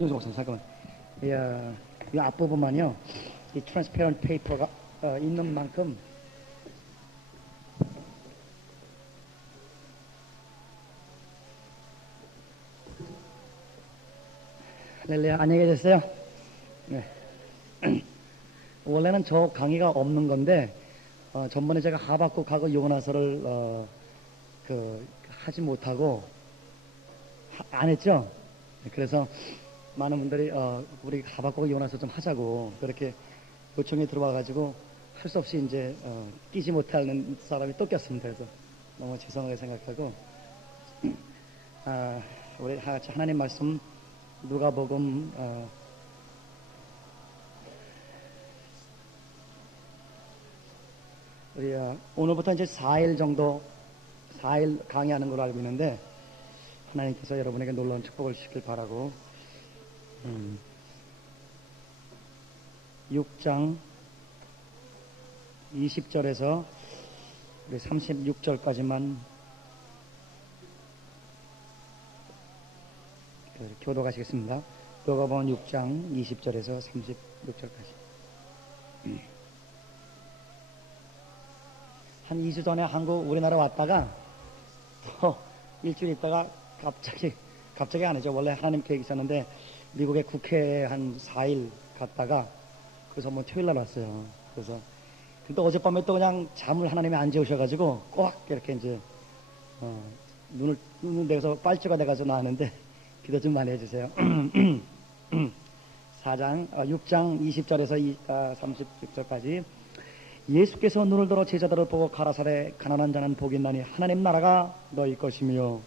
윤수 목사님, 잠깐만. 이 앞부분만요, 이 트랜스페런트 페이퍼가 있는 만큼, 할렐루야, 안녕히 계셨어요? 네. 원래는 저 강의가 없는 건데, 전번에 제가 하박국하고 요나서를, 하지 못하고, 안 했죠? 네, 그래서 많은 분들이, 우리 하박국 요나서 좀 하자고, 그렇게 요청이 들어와가지고, 할 수 없이 이제, 끼지 못하는 사람이 또 꼈습니다. 그래서 너무 죄송하게 생각하고, 우리 같이 하나님 말씀, 누가복음, 우리 오늘부터 이제 4일 정도 4일 강의하는 걸로 알고 있는데 하나님께서 여러분에게 놀라운 축복을 주시길 바라고 6장 20절에서 우리 36절까지만 교도하시겠습니다. 누가복음 6장 20절에서 36절까지. 한 2주 전에 우리나라 왔다가 또 일주일 있다가 갑자기 아니죠. 원래 하나님 계획이 있었는데 미국의 국회에 한 4일 갔다가 그래서 뭐 토요일 날 왔어요. 그래서 근데 어젯밤에 또 그냥 잠을 하나님이 안 재우셔가지고 꼭 이렇게 이제 눈을 내서 빨주가 돼가지고 나왔는데 기도 좀 많이 해주세요. 6장 20절에서 36절까지. 예수께서 눈을 들어 제자들을 보고 가라사대 가난한 자는 복이 있나니 하나님 나라가 너희 것이며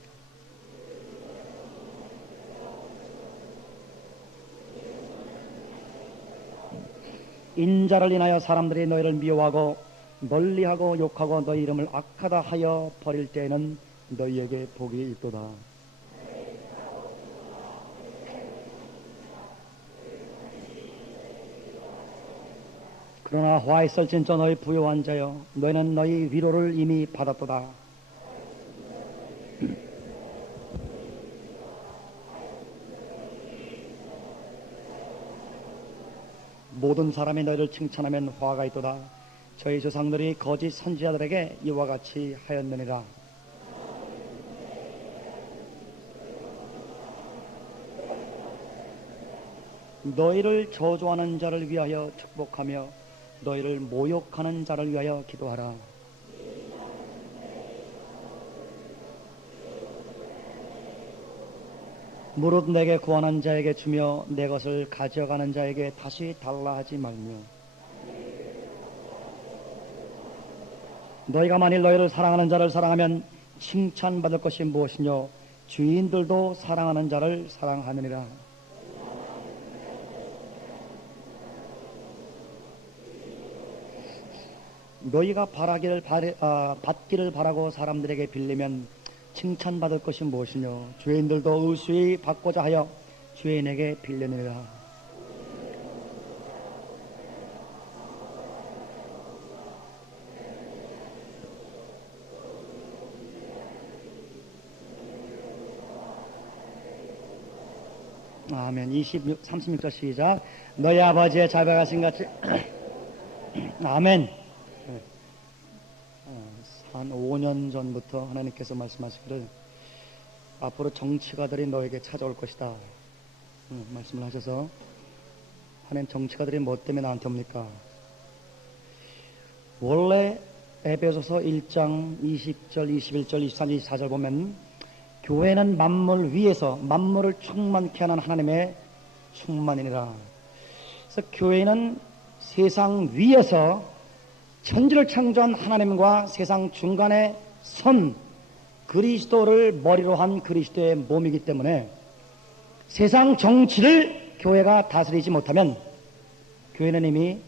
인자를 인하여 사람들이 너희를 미워하고 멀리하고 욕하고 너희 이름을 악하다 하여 버릴 때에는 너희에게 복이 있도다. 그러나 화 있을 진짜 너희 부요한 자여 너희는 너희 위로를 이미 받았도다. 모든 사람이 너희를 칭찬하면 화가 있도다. 저희 조상들이 거짓 선지자들에게 이와 같이 하였느니라. 너희를 저주하는 자를 위하여 축복하며 너희를 모욕하는 자를 위하여 기도하라. 무릇 내게 구하는 자에게 주며 내 것을 가져가는 자에게 다시 달라 하지 말며 너희가 만일 너희를 사랑하는 자를 사랑하면 칭찬받을 것이 무엇이뇨 주인들도 사랑하는 자를 사랑하느니라. 너희가 받기를 바라고 사람들에게 빌리면 칭찬받을 것이 무엇이뇨 죄인들도 의수히 받고자 하여 죄인에게 빌려내라. 아멘. 36절 시작. 너희 아버지의 자비하신 같이 아멘. 한 5년 전부터 하나님께서 말씀하시기를 앞으로 정치가들이 너에게 찾아올 것이다 말씀을 하셔서 하나님 정치가들이 뭐 때문에 나한테 옵니까? 원래 에베소서 1장 20절 21절 23, 24절 보면 교회는 만물 위에서 만물을 충만케 하는 하나님의 충만이니라. 그래서 교회는 세상 위에서 천지를 창조한 하나님과 세상 중간에 선 그리스도를 머리로 한 그리스도의 몸이기 때문에 세상 정치를 교회가 다스리지 못하면 교회는 이미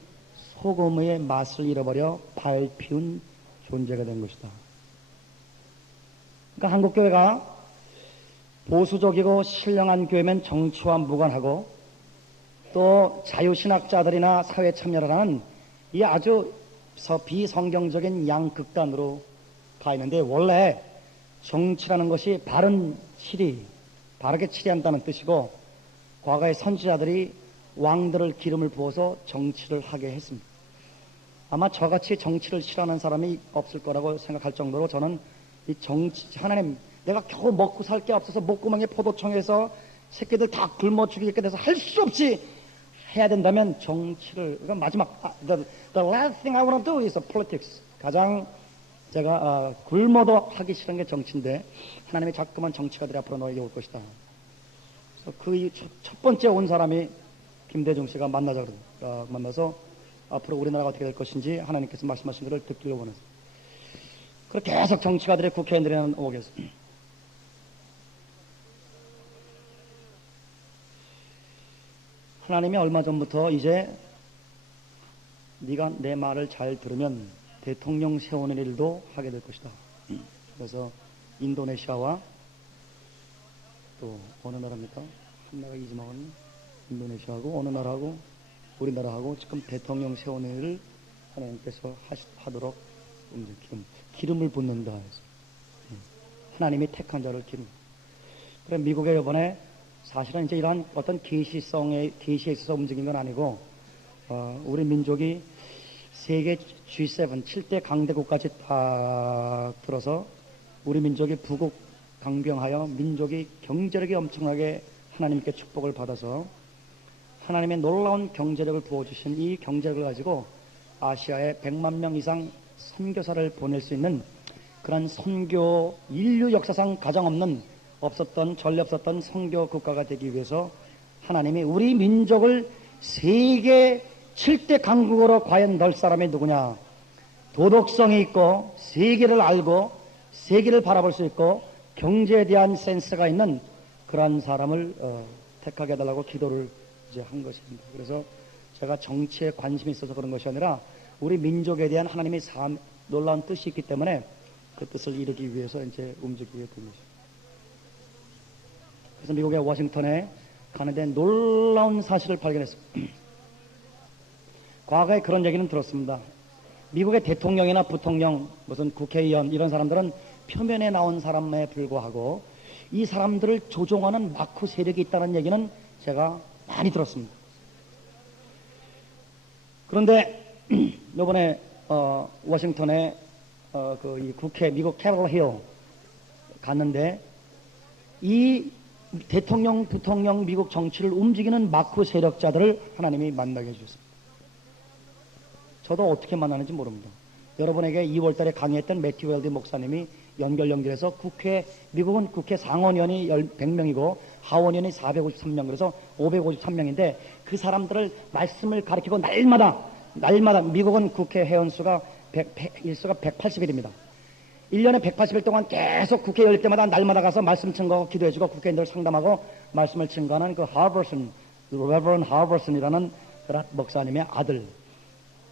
소금의 맛을 잃어버려 밟히운 존재가 된 것이다. 그러니까 한국교회가 보수적이고 신령한 교회면 정치와 무관하고 또 자유신학자들이나 사회참여라는 이 아주 비성경적인 양극단으로 가 있는데 원래 정치라는 것이 바르게 치리한다는 뜻이고 과거의 선지자들이 왕들을 기름을 부어서 정치를 하게 했습니다. 아마 저같이 정치를 싫어하는 사람이 없을 거라고 생각할 정도로 저는 이 정치, 하나님, 내가 겨우 먹고 살 게 없어서 목구멍에 포도청에서 새끼들 다 굶어 죽이게 돼서 할 수 없이 해야 된다면 정치를, 그러니까 마지막, the last thing I want to do is politics. 가장 제가 굶어도 하기 싫은 게 정치인데 하나님이 자꾸만 정치가들이 앞으로 너에게 올 것이다. 그래서 그 첫 번째 온 사람이 김대중 씨가 만나서 앞으로 우리나라가 어떻게 될 것인지 하나님께서 말씀하신 것을 듣기로 원해서 그렇게 계속 정치가들의 국회의원들이 오겠습니다. 하나님이 얼마 전부터 이제 네가 내 말을 잘 들으면 대통령 세우는 일도 하게 될 것이다. 그래서 인도네시아와 또 어느 나라입니까? 한 나라 이지막은 인도네시아하고 어느 나라하고 우리나라하고 지금 대통령 세우는 일을 하나님께서 하도록 기름을 붓는다 해서 하나님이 택한 자를 기름. 그래 미국에 이번에 사실은 이제 이러한 어떤 계시에 있어서 움직인 건 아니고 우리 민족이 세계 G7 7대 강대국까지 딱 들어서 우리 민족이 부국 강병하여 민족이 경제력이 엄청나게 하나님께 축복을 받아서 하나님의 놀라운 경제력을 부어주신 이 경제력을 가지고 아시아에 100만 명 이상 선교사를 보낼 수 있는 그런 선교 인류 역사상 가장 전례 없었던 선교 국가가 되기 위해서 하나님이 우리 민족을 세계 7대 강국으로 과연 넣을 사람이 누구냐? 도덕성이 있고 세계를 알고 세계를 바라볼 수 있고 경제에 대한 센스가 있는 그러한 사람을 택하게 해달라고 기도를 이제 한 것입니다. 그래서 제가 정치에 관심이 있어서 그런 것이 아니라 우리 민족에 대한 하나님의 놀라운 뜻이 있기 때문에 그 뜻을 이루기 위해서 이제 움직이게 된 것입니다. 그래서 미국의 워싱턴에 가는데 놀라운 사실을 발견했습니다. 과거에 그런 얘기는 들었습니다. 미국의 대통령이나 부통령, 무슨 국회의원 이런 사람들은 표면에 나온 사람에 불과하고 이 사람들을 조종하는 마크 세력이 있다는 얘기는 제가 많이 들었습니다. 그런데 이번에 워싱턴에 이 국회 미국 캐롤 힐 갔는데 이 대통령, 부통령 미국 정치를 움직이는 마크 세력자들을 하나님이 만나게 해주셨습니다. 저도 어떻게 만나는지 모릅니다. 여러분에게 2월달에 강의했던 매튜 웰디 목사님이 연결해서 미국은 국회 상원의원이 100명이고 하원의원이 453명, 그래서 553명인데 그 사람들을 말씀을 가르치고 날마다 미국은 국회 회원수가 일수가 180일입니다. 1년에 180일 동안 계속 국회 열릴 때마다 날마다 가서 말씀 증거하고 기도해주고 국회의원들 상담하고 말씀을 증거하는 그 레버런 하버슨이라는 목사님의 아들,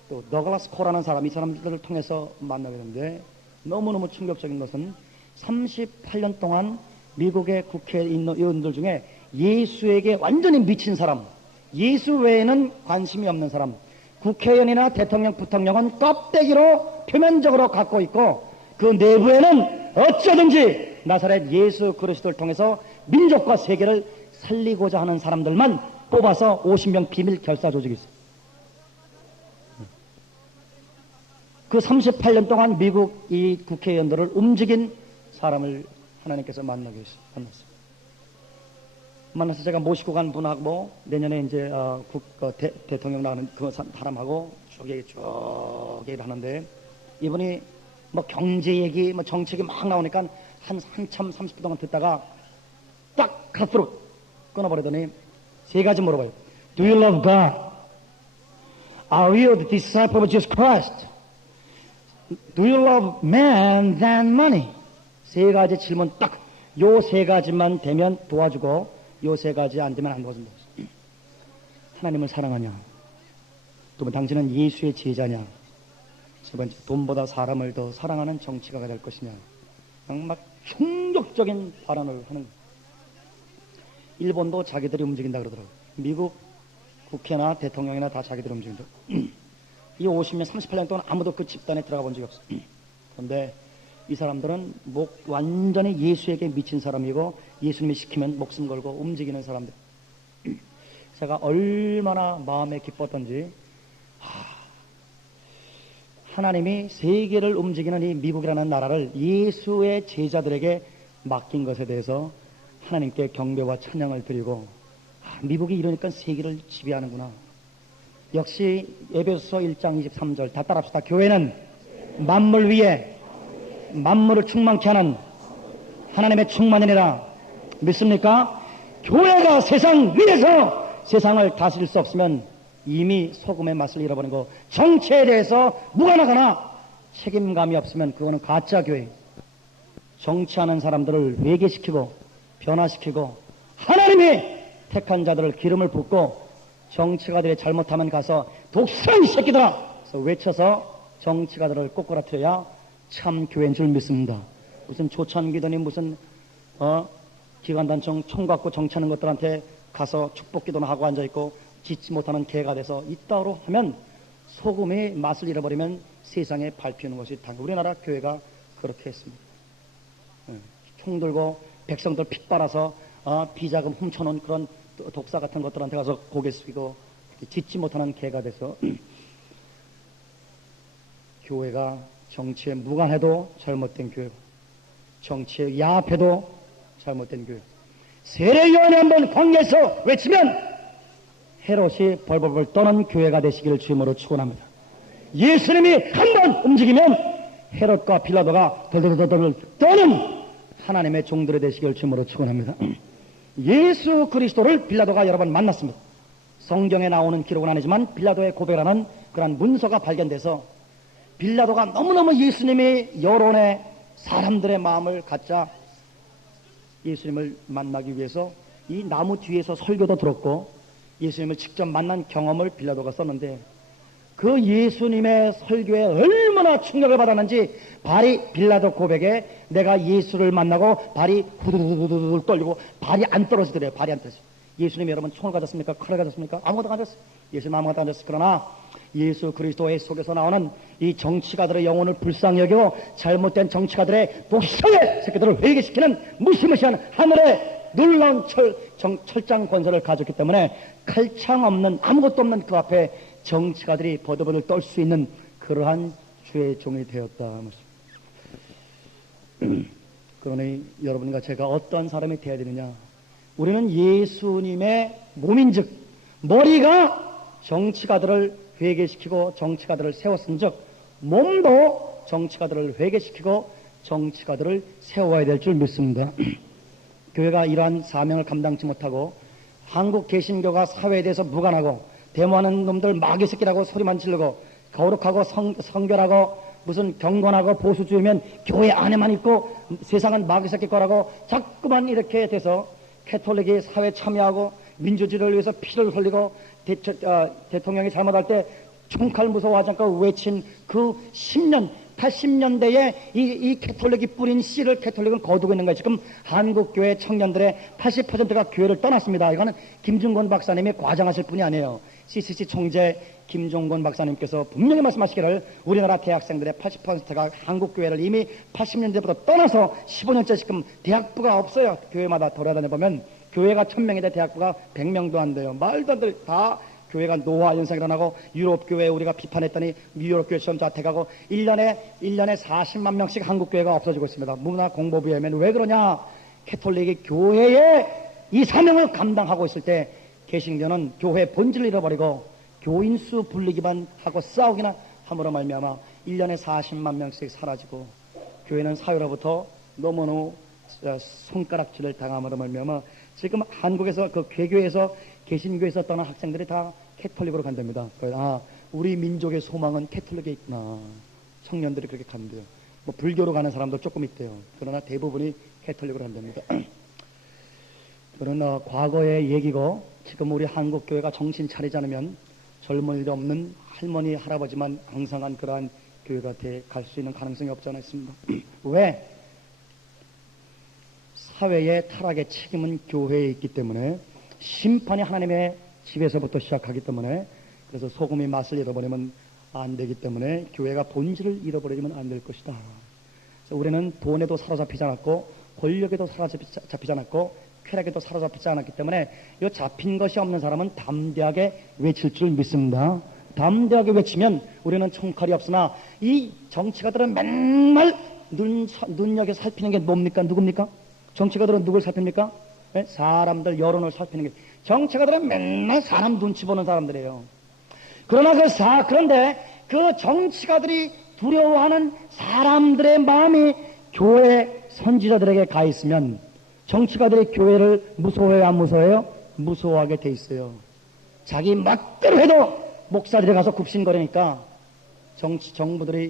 또 더글라스 코라는 사람이 이 사람들을 통해서 만나게 되는데 너무너무 충격적인 것은 38년 동안 미국의 국회의원들 중에 예수에게 완전히 미친 사람, 예수 외에는 관심이 없는 사람, 국회의원이나 대통령, 부통령은 껍데기로 표면적으로 갖고 있고 그 내부에는 어쩌든지 나사렛 예수 그리스도를 통해서 민족과 세계를 살리고자 하는 사람들만 뽑아서 50명 비밀 결사 조직이 있어요. 그 38년 동안 미국 이 국회의원들을 움직인 사람을 하나님께서 만났습니다. 만나서 제가 모시고 간 분하고 내년에 이제 대통령 나가는 그 사람하고 쭉 얘기를 하는데 이분이 뭐 경제 얘기, 뭐 정치 얘기 막 나오니까 한참 30분 동안 듣다가 딱 가스로 끊어버리더니 세 가지 물어봐요. Do you love God? Are you the disciple of Jesus Christ? Do you love man than money? 세 가지 질문 딱, 요 세 가지만 되면 도와주고, 요 세 가지 안 되면 안 도와준다. 하나님을 사랑하냐? 두 번, 당신은 예수의 제자냐? 세 번째, 돈보다 사람을 더 사랑하는 정치가가 될 것이냐? 막 충격적인 발언을 하는 거예요. 일본도 자기들이 움직인다 그러더라고요. 미국 국회나 대통령이나 다 자기들이 움직인다. 이 50년, 38년 동안 아무도 그 집단에 들어가 본 적이 없어요. 그런데 이 사람들은 완전히 예수에게 미친 사람이고 예수님이 시키면 목숨 걸고 움직이는 사람들. 제가 얼마나 마음에 기뻤던지, 하나님이 세계를 움직이는 이 미국이라는 나라를 예수의 제자들에게 맡긴 것에 대해서 하나님께 경배와 찬양을 드리고, 미국이 이러니까 세계를 지배하는구나. 역시 에베소서 1장 23절 다 따라합시다. 교회는 만물 위에 만물을 충만케 하는 하나님의 충만이니라. 믿습니까? 교회가 세상 위에서 세상을 다스릴 수 없으면 이미 소금의 맛을 잃어버린 거, 정치에 대해서 무관하거나 책임감이 없으면 그거는 가짜 교회. 정치하는 사람들을 회개시키고 변화시키고 하나님이 택한 자들을 기름을 붓고 정치가들이 잘못하면 가서 독사의 새끼들아 그래서 외쳐서 정치가들을 꼬꾸라뜨려야 참 교회인 줄 믿습니다. 무슨 조찬기도니 무슨 기관단총 총 갖고 정치하는 것들한테 가서 축복기도나 하고 앉아있고 짓지 못하는 개가 돼서 이따로 하면 소금의 맛을 잃어버리면 세상에 밟히는 것이 우리나라 교회가 그렇게 했습니다. 총 들고 백성들 핏 빨아서 비자금 훔쳐놓은 그런 독사 같은 것들한테 가서 고개 숙이고 짓지 못하는 개가 돼서 교회가 정치에 무관해도 잘못된 교회, 정치에 야합해도 잘못된 교회. 세례요한이 한번 광야에서 외치면 헤롯이 벌벌벌 떠는 교회가 되시기를 주임으로 축원합니다. 예수님이 한번 움직이면 헤롯과 빌라도가 덜덜덜덜 떠는 하나님의 종들이 되시기를 주임으로 축원합니다. 예수 그리스도를 빌라도가 여러 번 만났습니다. 성경에 나오는 기록은 아니지만 빌라도의 고백이라는 그런 문서가 발견돼서 빌라도가 너무너무 예수님의 여론에 사람들의 마음을 갖자 예수님을 만나기 위해서 이 나무 뒤에서 설교도 들었고 예수님을 직접 만난 경험을 빌라도가 썼는데 그 예수님의 설교에 얼마나 충격을 받았는지 발이 빌라도 고백에 내가 예수를 만나고 발이 후두두두두 떨리고 발이 안 떨어지더래요. 발이 안 떨어져요. 예수님이 여러분 총을 가졌습니까? 칼을 가졌습니까? 아무것도 안 가졌어요. 예수님 아무것도 안 가졌어요. 그러나 예수 그리스도의 속에서 나오는 이 정치가들의 영혼을 불쌍히 여기고 잘못된 정치가들의 독사의 새끼들을 회개시키는 무시무시한 하늘의 놀라운 철장 권세를 가졌기 때문에 칼창 없는 아무것도 없는 그 앞에 정치가들이 버들버들 떨 수 있는 그러한 주의 종이 되었다. 그러니 여러분과 제가 어떠한 사람이 되어야 되느냐. 우리는 예수님의 몸인즉 머리가 정치가들을 회개시키고 정치가들을 세웠은즉 몸도 정치가들을 회개시키고 정치가들을 세워야 될 줄 믿습니다. 교회가 이러한 사명을 감당치 못하고 한국 개신교가 사회에 대해서 무관하고 데모하는 놈들 마귀 새끼라고 소리만 지르고 거룩하고 성결하고 무슨 경건하고 보수주의면 교회 안에만 있고 세상은 마귀 새끼 거라고 자꾸만 이렇게 돼서 캐톨릭이 사회에 참여하고 민주주의를 위해서 피를 흘리고 대통령이 잘못할 때 총칼 무서워하지 않고 외친 그 10년 80년대에 이 캐톨릭이 뿌린 씨를 캐톨릭은 거두고 있는 거예요. 지금 한국교회 청년들의 80%가 교회를 떠났습니다. 이거는 김중곤 박사님이 과장하실 분이 아니에요. CCC 총재 김종곤 박사님께서 분명히 말씀하시기를 우리나라 대학생들의 80%가 한국교회를 이미 80년대부터 떠나서 15년째 지금 대학부가 없어요. 교회마다 돌아다녀보면 교회가 1000명인데 대학부가 100명도 안 돼요. 말도 안 돼. 다 교회가 노화 현상이 일어나고 유럽 교회 우리가 비판했더니 유럽 교회 시험 자퇴하고 1년에 40만 명씩 한국 교회가 없어지고 있습니다. 문화공보부에 하면 왜 그러냐? 캐톨릭이 교회의 이 사명을 감당하고 있을 때 개신교는 교회 본질을 잃어버리고 교인수 불리기만 하고 싸우기나 함으로 말미암아 1년에 40만 명씩 사라지고 교회는 사회로부터 너무너무 손가락질을 당함으로 말미암아 지금 한국에서 그 개교에서 개신교에서 떠난 학생들이 다 캐톨릭으로 간답니다. 우리 민족의 소망은 캐톨릭에 있구나. 청년들이 그렇게 간대요. 뭐 불교로 가는 사람도 조금 있대요. 그러나 대부분이 캐톨릭으로 간답니다. 그러나 과거의 얘기고 지금 우리 한국교회가 정신 차리지 않으면 젊은이도 없는 할머니 할아버지만 앙상한 그러한 교회가 돼 갈 수 있는 가능성이 없지 않아 있습니다. 왜? 사회의 타락의 책임은 교회에 있기 때문에 심판이 하나님의 집에서부터 시작하기 때문에 그래서 소금의 맛을 잃어버리면 안 되기 때문에 교회가 본질을 잃어버리면 안 될 것이다. 그래서 우리는 돈에도 사로잡히지 않았고 권력에도 사로잡히지 않았고 쾌락에도 사로잡히지 않았기 때문에 이 잡힌 것이 없는 사람은 담대하게 외칠 줄 믿습니다. 담대하게 외치면 우리는 총칼이 없으나 이 정치가들은 맨날 눈여겨 살피는 게 뭡니까? 누굽니까? 정치가들은 누굴 살핍니까? 네? 사람들 여론을 살피는 게 정치가들은 맨날 사람 눈치 보는 사람들이에요. 그러나 그런데 그 정치가들이 두려워하는 사람들의 마음이 교회 선지자들에게 가 있으면 정치가들이 교회를 무서워해요, 안 무서워해요? 무서워하게 돼 있어요. 자기 멋대로 해도 목사들이 가서 굽신거리니까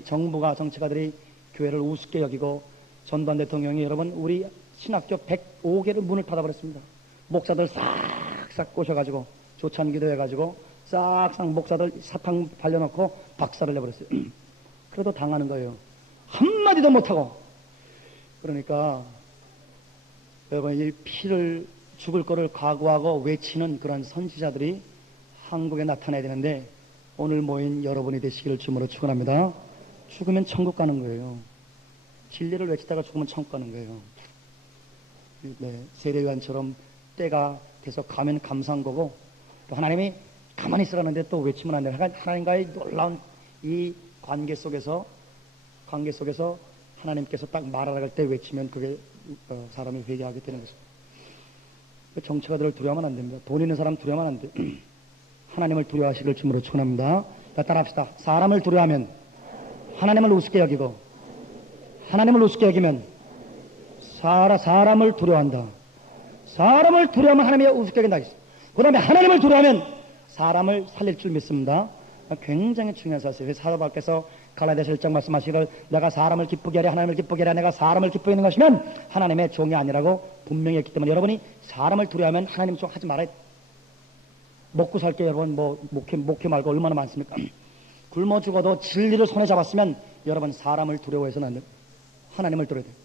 정부가 정치가들이 교회를 우습게 여기고 전두환 대통령이 여러분 우리 신학교 105개를 문을 닫아버렸습니다. 목사들 싹싹 꼬셔가지고 조찬기도 해가지고 싹싹 목사들 사탕 발려놓고 박살을 내버렸어요. 그래도 당하는 거예요. 한마디도 못하고. 그러니까 여러분 이 피를 죽을 거를 각오하고 외치는 그런 선지자들이 한국에 나타나야 되는데 오늘 모인 여러분이 되시기를 주님으로 축원합니다. 죽으면 천국 가는 거예요. 진리를 외치다가 죽으면 천국 가는 거예요. 네, 세례요한처럼 때가 돼서 가면 감사한 거고 또 하나님이 가만히 있으라는데 또 외치면 안 돼요. 하나님과의 놀라운 이 관계 속에서 하나님께서 딱 말하라 할 때 외치면 그게 사람이 회개하게 되는 것입니다. 정치가들을 두려워하면 안 됩니다. 돈 있는 사람 두려워하면 안 돼요. 하나님을 두려워하시길 주님으로 축원합니다. 따라합시다. 사람을 두려워하면 하나님을 우습게 여기고 하나님을 우습게 여기면 사람을 두려워한다. 사람을 두려워하면 하나님이 우습게 여긴다. 그 다음에 하나님을 두려워하면 사람을 살릴 줄 믿습니다. 굉장히 중요한 사실이에요. 사도 바울께서 갈라디아서 1장 말씀하시기를 내가 사람을 기쁘게 하랴 하나님을 기쁘게 하랴 내가 사람을 기쁘게 하는 것이면 하나님의 종이 아니라고 분명히 했기 때문에 여러분이 사람을 두려워하면 하나님 종 하지 말아야 돼. 먹고 살게 여러분 목회 말고 얼마나 많습니까? 굶어 죽어도 진리를 손에 잡았으면 여러분 사람을 두려워해서는 안 돼. 하나님을 두려워야 돼.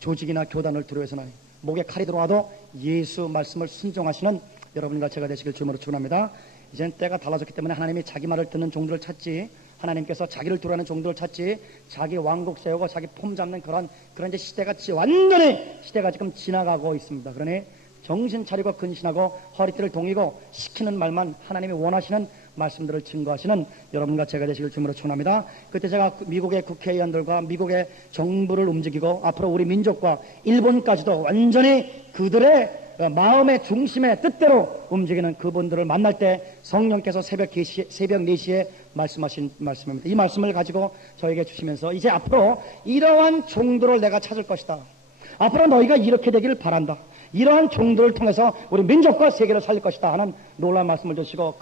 조직이나 교단을 두려워해서는 안 돼. 목에 칼이 들어와도 예수 말씀을 순종하시는 여러분과 제가 되시길 주님으로 축원합니다. 이제는 때가 달라졌기 때문에 하나님이 자기 말을 듣는 종들을 찾지 하나님께서 자기를 두려워하는 종들을 찾지 자기 왕국 세우고 자기 폼 잡는 그런 이제 시대가 완전히 시대가 지금 지나가고 있습니다. 그러니 정신 차리고 근신하고 허리띠를 동이고 시키는 말만 하나님이 원하시는 말씀들을 증거하시는 여러분과 제가 되시길 주님으로 축원합니다. 그때 제가 미국의 국회의원들과 미국의 정부를 움직이고 앞으로 우리 민족과 일본까지도 완전히 그들의 마음의 중심의 뜻대로 움직이는 그분들을 만날 때 성령께서 새벽 4시에 말씀하신 말씀입니다. 이 말씀을 가지고 저에게 주시면서 이제 앞으로 이러한 종들을 내가 찾을 것이다. 앞으로 너희가 이렇게 되기를 바란다. 이러한 종들을 통해서 우리 민족과 세계를 살릴 것이다 하는 놀라운 말씀을 주시고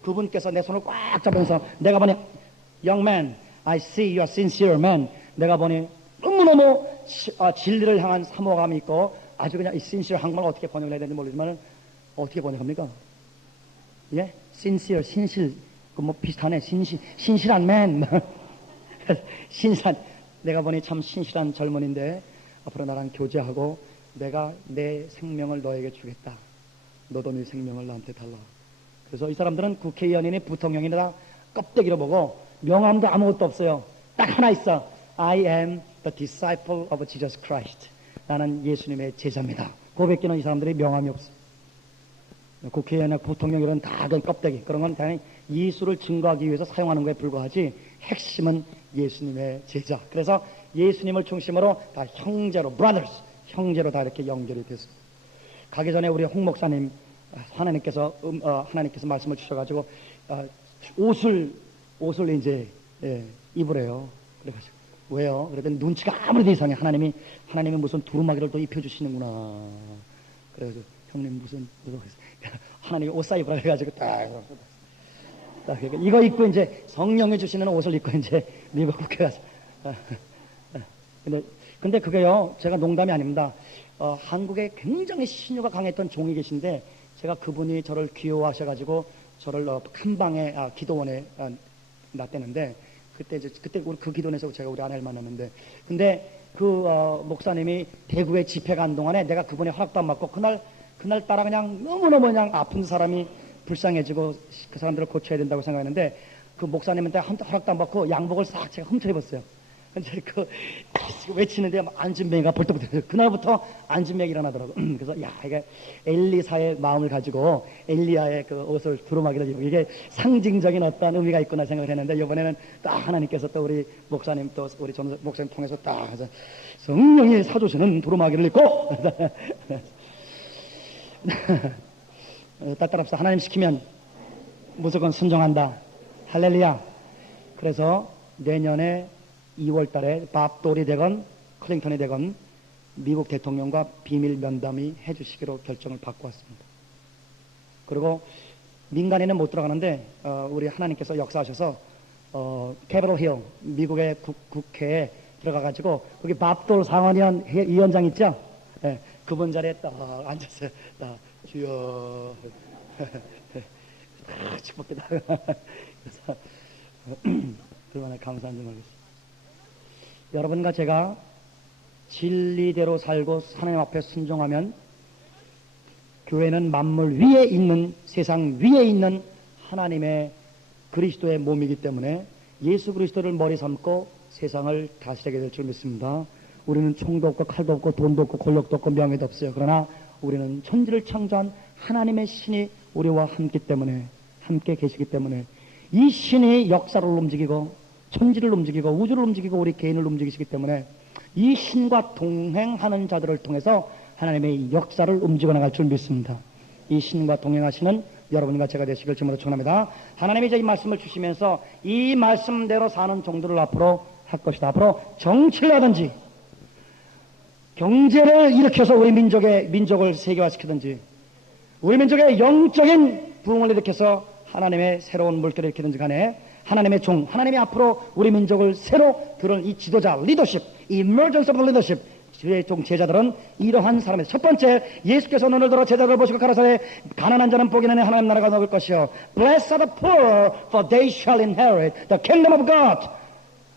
그분께서 내 손을 꽉 잡으면서 내가 보니 Young man, I see you are sincere man. 내가 보니 너무너무 진리를 향한 사모감이 있고 아주 그냥 이 sincere 한국말 어떻게 번역을 해야 되는지 모르지만 어떻게 번역합니까? 예? sincere, 신실 그 뭐 비슷하네. 신실한 man. 신실한 내가 보니 참 신실한 젊은인데 앞으로 나랑 교제하고 내가 내 생명을 너에게 주겠다. 너도 네 생명을 나한테 달라. 그래서 이 사람들은 국회의원이니 부통령이니 다 껍데기로 보고 명함도 아무것도 없어요. 딱 하나 있어. I am the disciple of Jesus Christ. 나는 예수님의 제자입니다. 고백기는 이 사람들이 명함이 없어요. 국회의원이나 부통령 이런 다 그 껍데기. 그런 건 당연히 예수를 증거하기 위해서 사용하는 거에 불과하지 핵심은 예수님의 제자. 그래서 예수님을 중심으로 다 형제로 brothers 형제로 다 이렇게 연결이 됐어요. 가기 전에 우리 홍 목사님 하나님께서 말씀을 주셔가지고 옷을 이제 입으래요. 그래가지고 왜요? 그랬더니 눈치가 아무래도 이상해. 하나님이 무슨 두루마기를 또 입혀주시는구나. 그래가지고 형님 무슨 하나님이 옷 사입으라 해가지고 딱 이거 입고 이제 성령이 주시는 옷을 입고 이제 미국 국회 가서 근데 그게요, 제가 농담이 아닙니다. 한국에 굉장히 신유가 강했던 종이 계신데, 제가 그분이 저를 귀여워하셔가지고, 저를 큰 방에, 기도원에 놨대는데, 그때 우리 그 기도원에서 제가 우리 아내를 만났는데, 근데 목사님이 대구에 집회 간 동안에 내가 그분의 허락도 안 받고, 그날따라 그냥 너무너무 그냥 아픈 사람이 불쌍해지고, 그 사람들을 고쳐야 된다고 생각했는데, 그 목사님한테 허락도 안 받고 양복을 싹 제가 훔쳐 입었어요. 이제 외치는데 안진뱅이가 벌떡 그날부터 안진뱅이 일어나더라고. 그래서 야, 이게 엘리사의 마음을 가지고 엘리야의 그 옷을 두루마기를 입고 이게 상징적인 어떤 의미가 있구나 생각을 했는데, 이번에는 딱 하나님께서 또 우리 목사님 또 우리 전 목사님 통해서 딱 해서 성령이 사주시는 두루마기를 입고 따따라합시다. 하나님 시키면 무조건 순종한다. 할렐루야. 그래서 내년에 2월 달에 밥돌이 되건 클링턴이 되건 미국 대통령과 비밀 면담이 해주시기로 결정을 받고 왔습니다. 그리고 민간인은 못 들어가는데 우리 하나님께서 역사하셔서 캐피털 힐 미국의 국회에 들어가가지고 거기 밥돌 상원의원 위원장 있죠? 네, 그분 자리에 딱 앉았어요. 딱 주여 축복기다. 그래서 얼마나 감사한지 모르겠어요. 여러분과 제가 진리대로 살고 하나님 앞에 순종하면 교회는 만물 위에 있는, 세상 위에 있는 하나님의 그리스도의 몸이기 때문에 예수 그리스도를 머리 삼고 세상을 다스리게 될 줄 믿습니다. 우리는 총도 없고 칼도 없고 돈도 없고 권력도 없고 명예도 없어요. 그러나 우리는 천지를 창조한 하나님의 신이 우리와 함께 계시기 때문에 이 신이 역사를 움직이고 천지를 움직이고 우주를 움직이고 우리 개인을 움직이시기 때문에 이 신과 동행하는 자들을 통해서 하나님의 역사를 움직여 나갈 줄 믿습니다. 이 신과 동행하시는 여러분과 제가 되시길 주님으로 축원합니다. 하나님이 이제 이 말씀을 주시면서 이 말씀대로 사는 종들을 앞으로 할 것이다. 앞으로 정치를 하든지 경제를 일으켜서 우리 민족을 세계화시키든지 우리 민족의 영적인 부흥을 일으켜서 하나님의 새로운 물결을 일으키든지 간에 하나님의 종, 하나님이 앞으로 우리 민족을 새로 들은 이 지도자, 리더십, emergence of leadership, 주의 종 제자들은 이러한 사람의 첫 번째, 예수께서 눈을 들어 제자들을 보시고 가라사대 가난한 자는 복이 나니 하나님 나라가 넘을 것이요 Blessed are the poor, for they shall inherit the kingdom of God.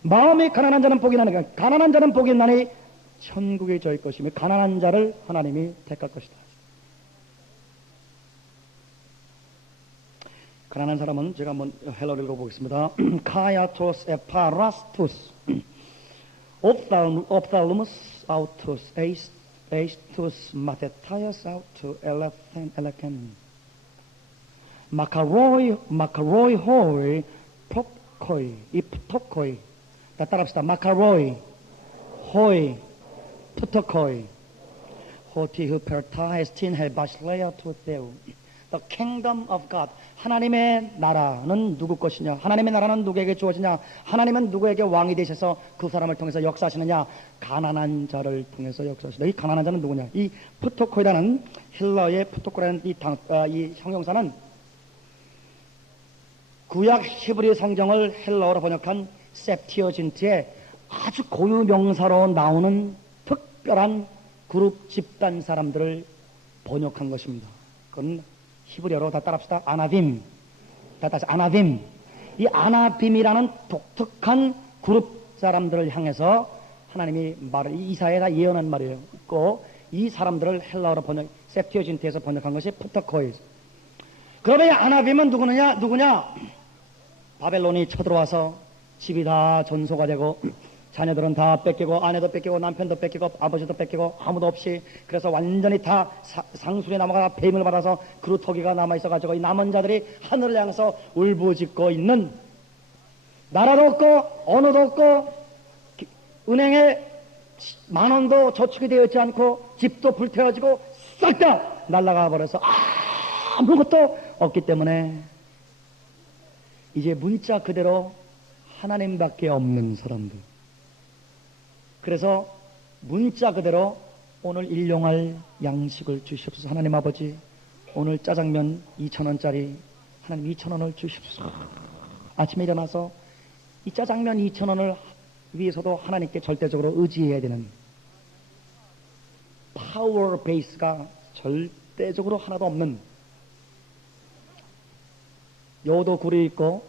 마음이 가난한 자는 복이 나니, 가난한 자는 복이 나니 천국이 저희 것이며 가난한 자를 하나님이 택할 것이다. 가난한 사람은 제가 한번 헬러를 읽어보겠습니다. 카야토스 에파라스투스 옵탈루무스 아우투스 에이스투스 마테타이어스 아우투 엘레켄 마카로이 호이 톱코이 이프토코이. 다 따라합시다. 마카로이 호이 푸토코이 호티흐 페르타이스틴 헬바실레아 투테우. The kingdom of God. 하나님의 나라는 누구 것이냐? 하나님의 나라는 누구에게 주어지냐? 하나님은 누구에게 왕이 되셔서 그 사람을 통해서 역사하시느냐? 가난한 자를 통해서 역사하시다. 이 가난한 자는 누구냐? 이 푸토코이라는 힐러의 푸토코라는 이 형용사는 구약 히브리 성경을 헬러어로 번역한 셉티어진트의 아주 고유 명사로 나오는 특별한 그룹 집단 사람들을 번역한 것입니다. 그건 히브리어로 다 따라합시다. 아나빔. 다 다시 아나빔. 이 아나빔이라는 독특한 그룹 사람들을 향해서 하나님이 말을 이사야가 예언한 말이에요. 이 사람들을 헬라어로 셉티어진트에서 번역한 것이 푸터코이. 그러면 이 아나빔은 누구냐? 바벨론이 쳐들어와서 집이 다 전소가 되고 자녀들은 다 뺏기고 아내도 뺏기고 남편도 뺏기고 아버지도 뺏기고 아무도 없이, 그래서 완전히 다 상술에 남아가 뱀을 받아서 그루터기가 남아있어가지고 이 남은 자들이 하늘을 향해서 울부짖고 있는, 나라도 없고 언어도 없고 은행에 10,000원도 저축이 되어 있지 않고 집도 불태워지고 싹 다 날아가 버려서 아무것도 없기 때문에 이제 문자 그대로 하나님밖에 없는 사람들. 그래서 문자 그대로 오늘 일용할 양식을 주시옵소서. 하나님 아버지, 오늘 짜장면 2,000원짜리 하나님 2,000원을 주시옵소서. 아침에 일어나서 이 짜장면 2,000원을 위해서도 하나님께 절대적으로 의지해야 되는 파워 베이스가 절대적으로 하나도 없는, 여도 굴이 있고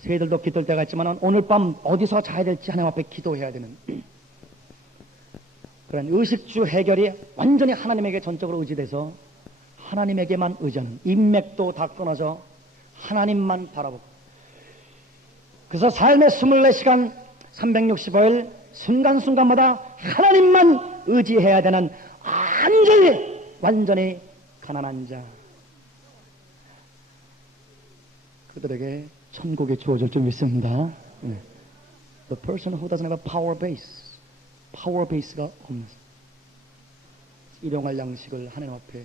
새들도 깃들 때가 있지만 오늘 밤 어디서 자야 될지 하나님 앞에 기도해야 되는 그런 의식주 해결이 완전히 하나님에게 전적으로 의지돼서 하나님에게만 의지하는, 인맥도 다 끊어져 하나님만 바라보고, 그래서 삶의 24시간 365일 순간순간마다 하나님만 의지해야 되는 완전히 가난한 자, 그들에게 천국이 주어질 줄 믿습니다. The person who doesn't have a power base가 없는 자, 일용할 양식을 하나님 앞에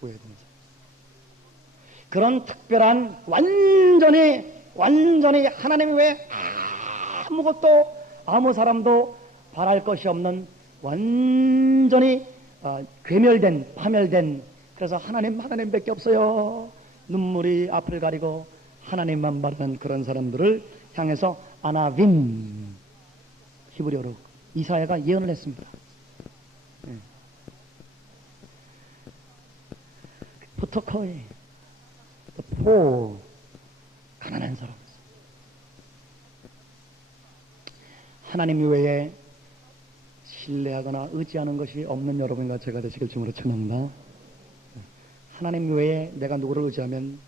구해야 되는 자, 그런 특별한 완전히 하나님 외에 아무것도 아무 사람도 바랄 것이 없는 완전히 파멸된, 그래서 하나님밖에 없어요. 눈물이 앞을 가리고 하나님만 바라는 그런 사람들을 향해서 아나빔, 히브리어로 이사야가 예언을 했습니다. 포토코이, the poor, 가난한 사람. 하나님 외에 신뢰하거나 의지하는 것이 없는 여러분과 제가 되시길 주님으로 축원합니다. 하나님 외에 내가 누구를 의지하면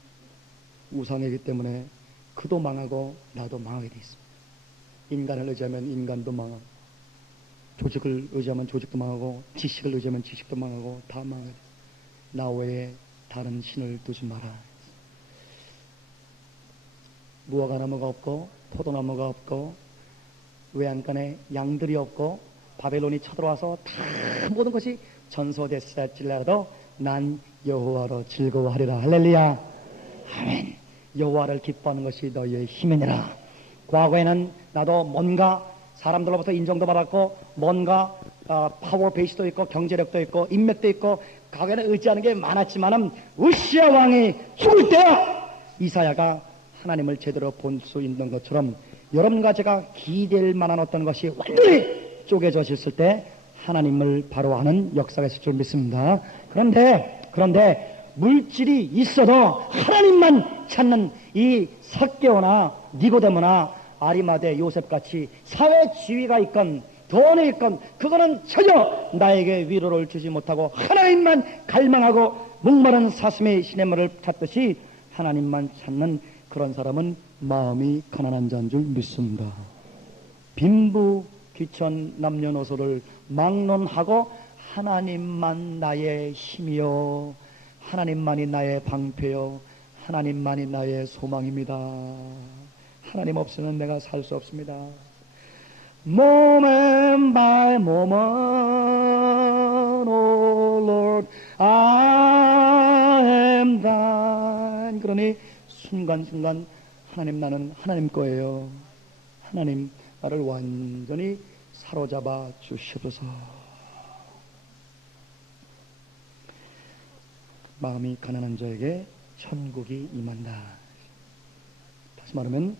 우상이기 때문에 그도 망하고 나도 망하게 돼 있습니다. 인간을 의지하면 인간도 망하고, 조직을 의지하면 조직도 망하고, 지식을 의지하면 지식도 망하고, 다 망하게 돼. 나 외에 다른 신을 두지 마라. 무화과나무가 없고 포도나무가 없고 외양간에 양들이 없고 바벨론이 쳐들어와서 다 모든 것이 전소됐을지라도 난 여호와로 즐거워하리라. 할렐루야. 아멘. 여호와를 기뻐하는 것이 너희의 힘이니라. 과거에는 나도 뭔가 사람들로부터 인정도 받았고 뭔가 파워 베이스도 있고 경제력도 있고 인맥도 있고 과거에는 의지하는 게 많았지만은 우시아 왕이 죽을 때 이사야가 하나님을 제대로 볼 수 있는 것처럼 여러분과 제가 기댈 만한 어떤 것이 완전히 쪼개져있을 때 하나님을 바로 아는 역사가 있을 줄 믿습니다. 그런데 물질이 있어도 하나님만 찾는 이 삭개오나 니고데모나 아리마대 요셉같이 사회 지위가 있건 돈이 있건 그거는 전혀 나에게 위로를 주지 못하고 하나님만 갈망하고 목마른 사슴의 시냇물을 찾듯이 하나님만 찾는 그런 사람은 마음이 가난한 자인 줄 믿습니다. 빈부 귀천 남녀노소를 막론하고 하나님만 나의 힘이요, 하나님만이 나의 방패요, 하나님만이 나의 소망입니다. 하나님 없이는 내가 살 수 없습니다. Moment by moment, oh Lord, I am thine. 그러니 순간순간 하나님, 나는 하나님 거예요. 하나님 나를 완전히 사로잡아 주시옵소서. 마음이 가난한 자에게 천국이 임한다. 다시 말하면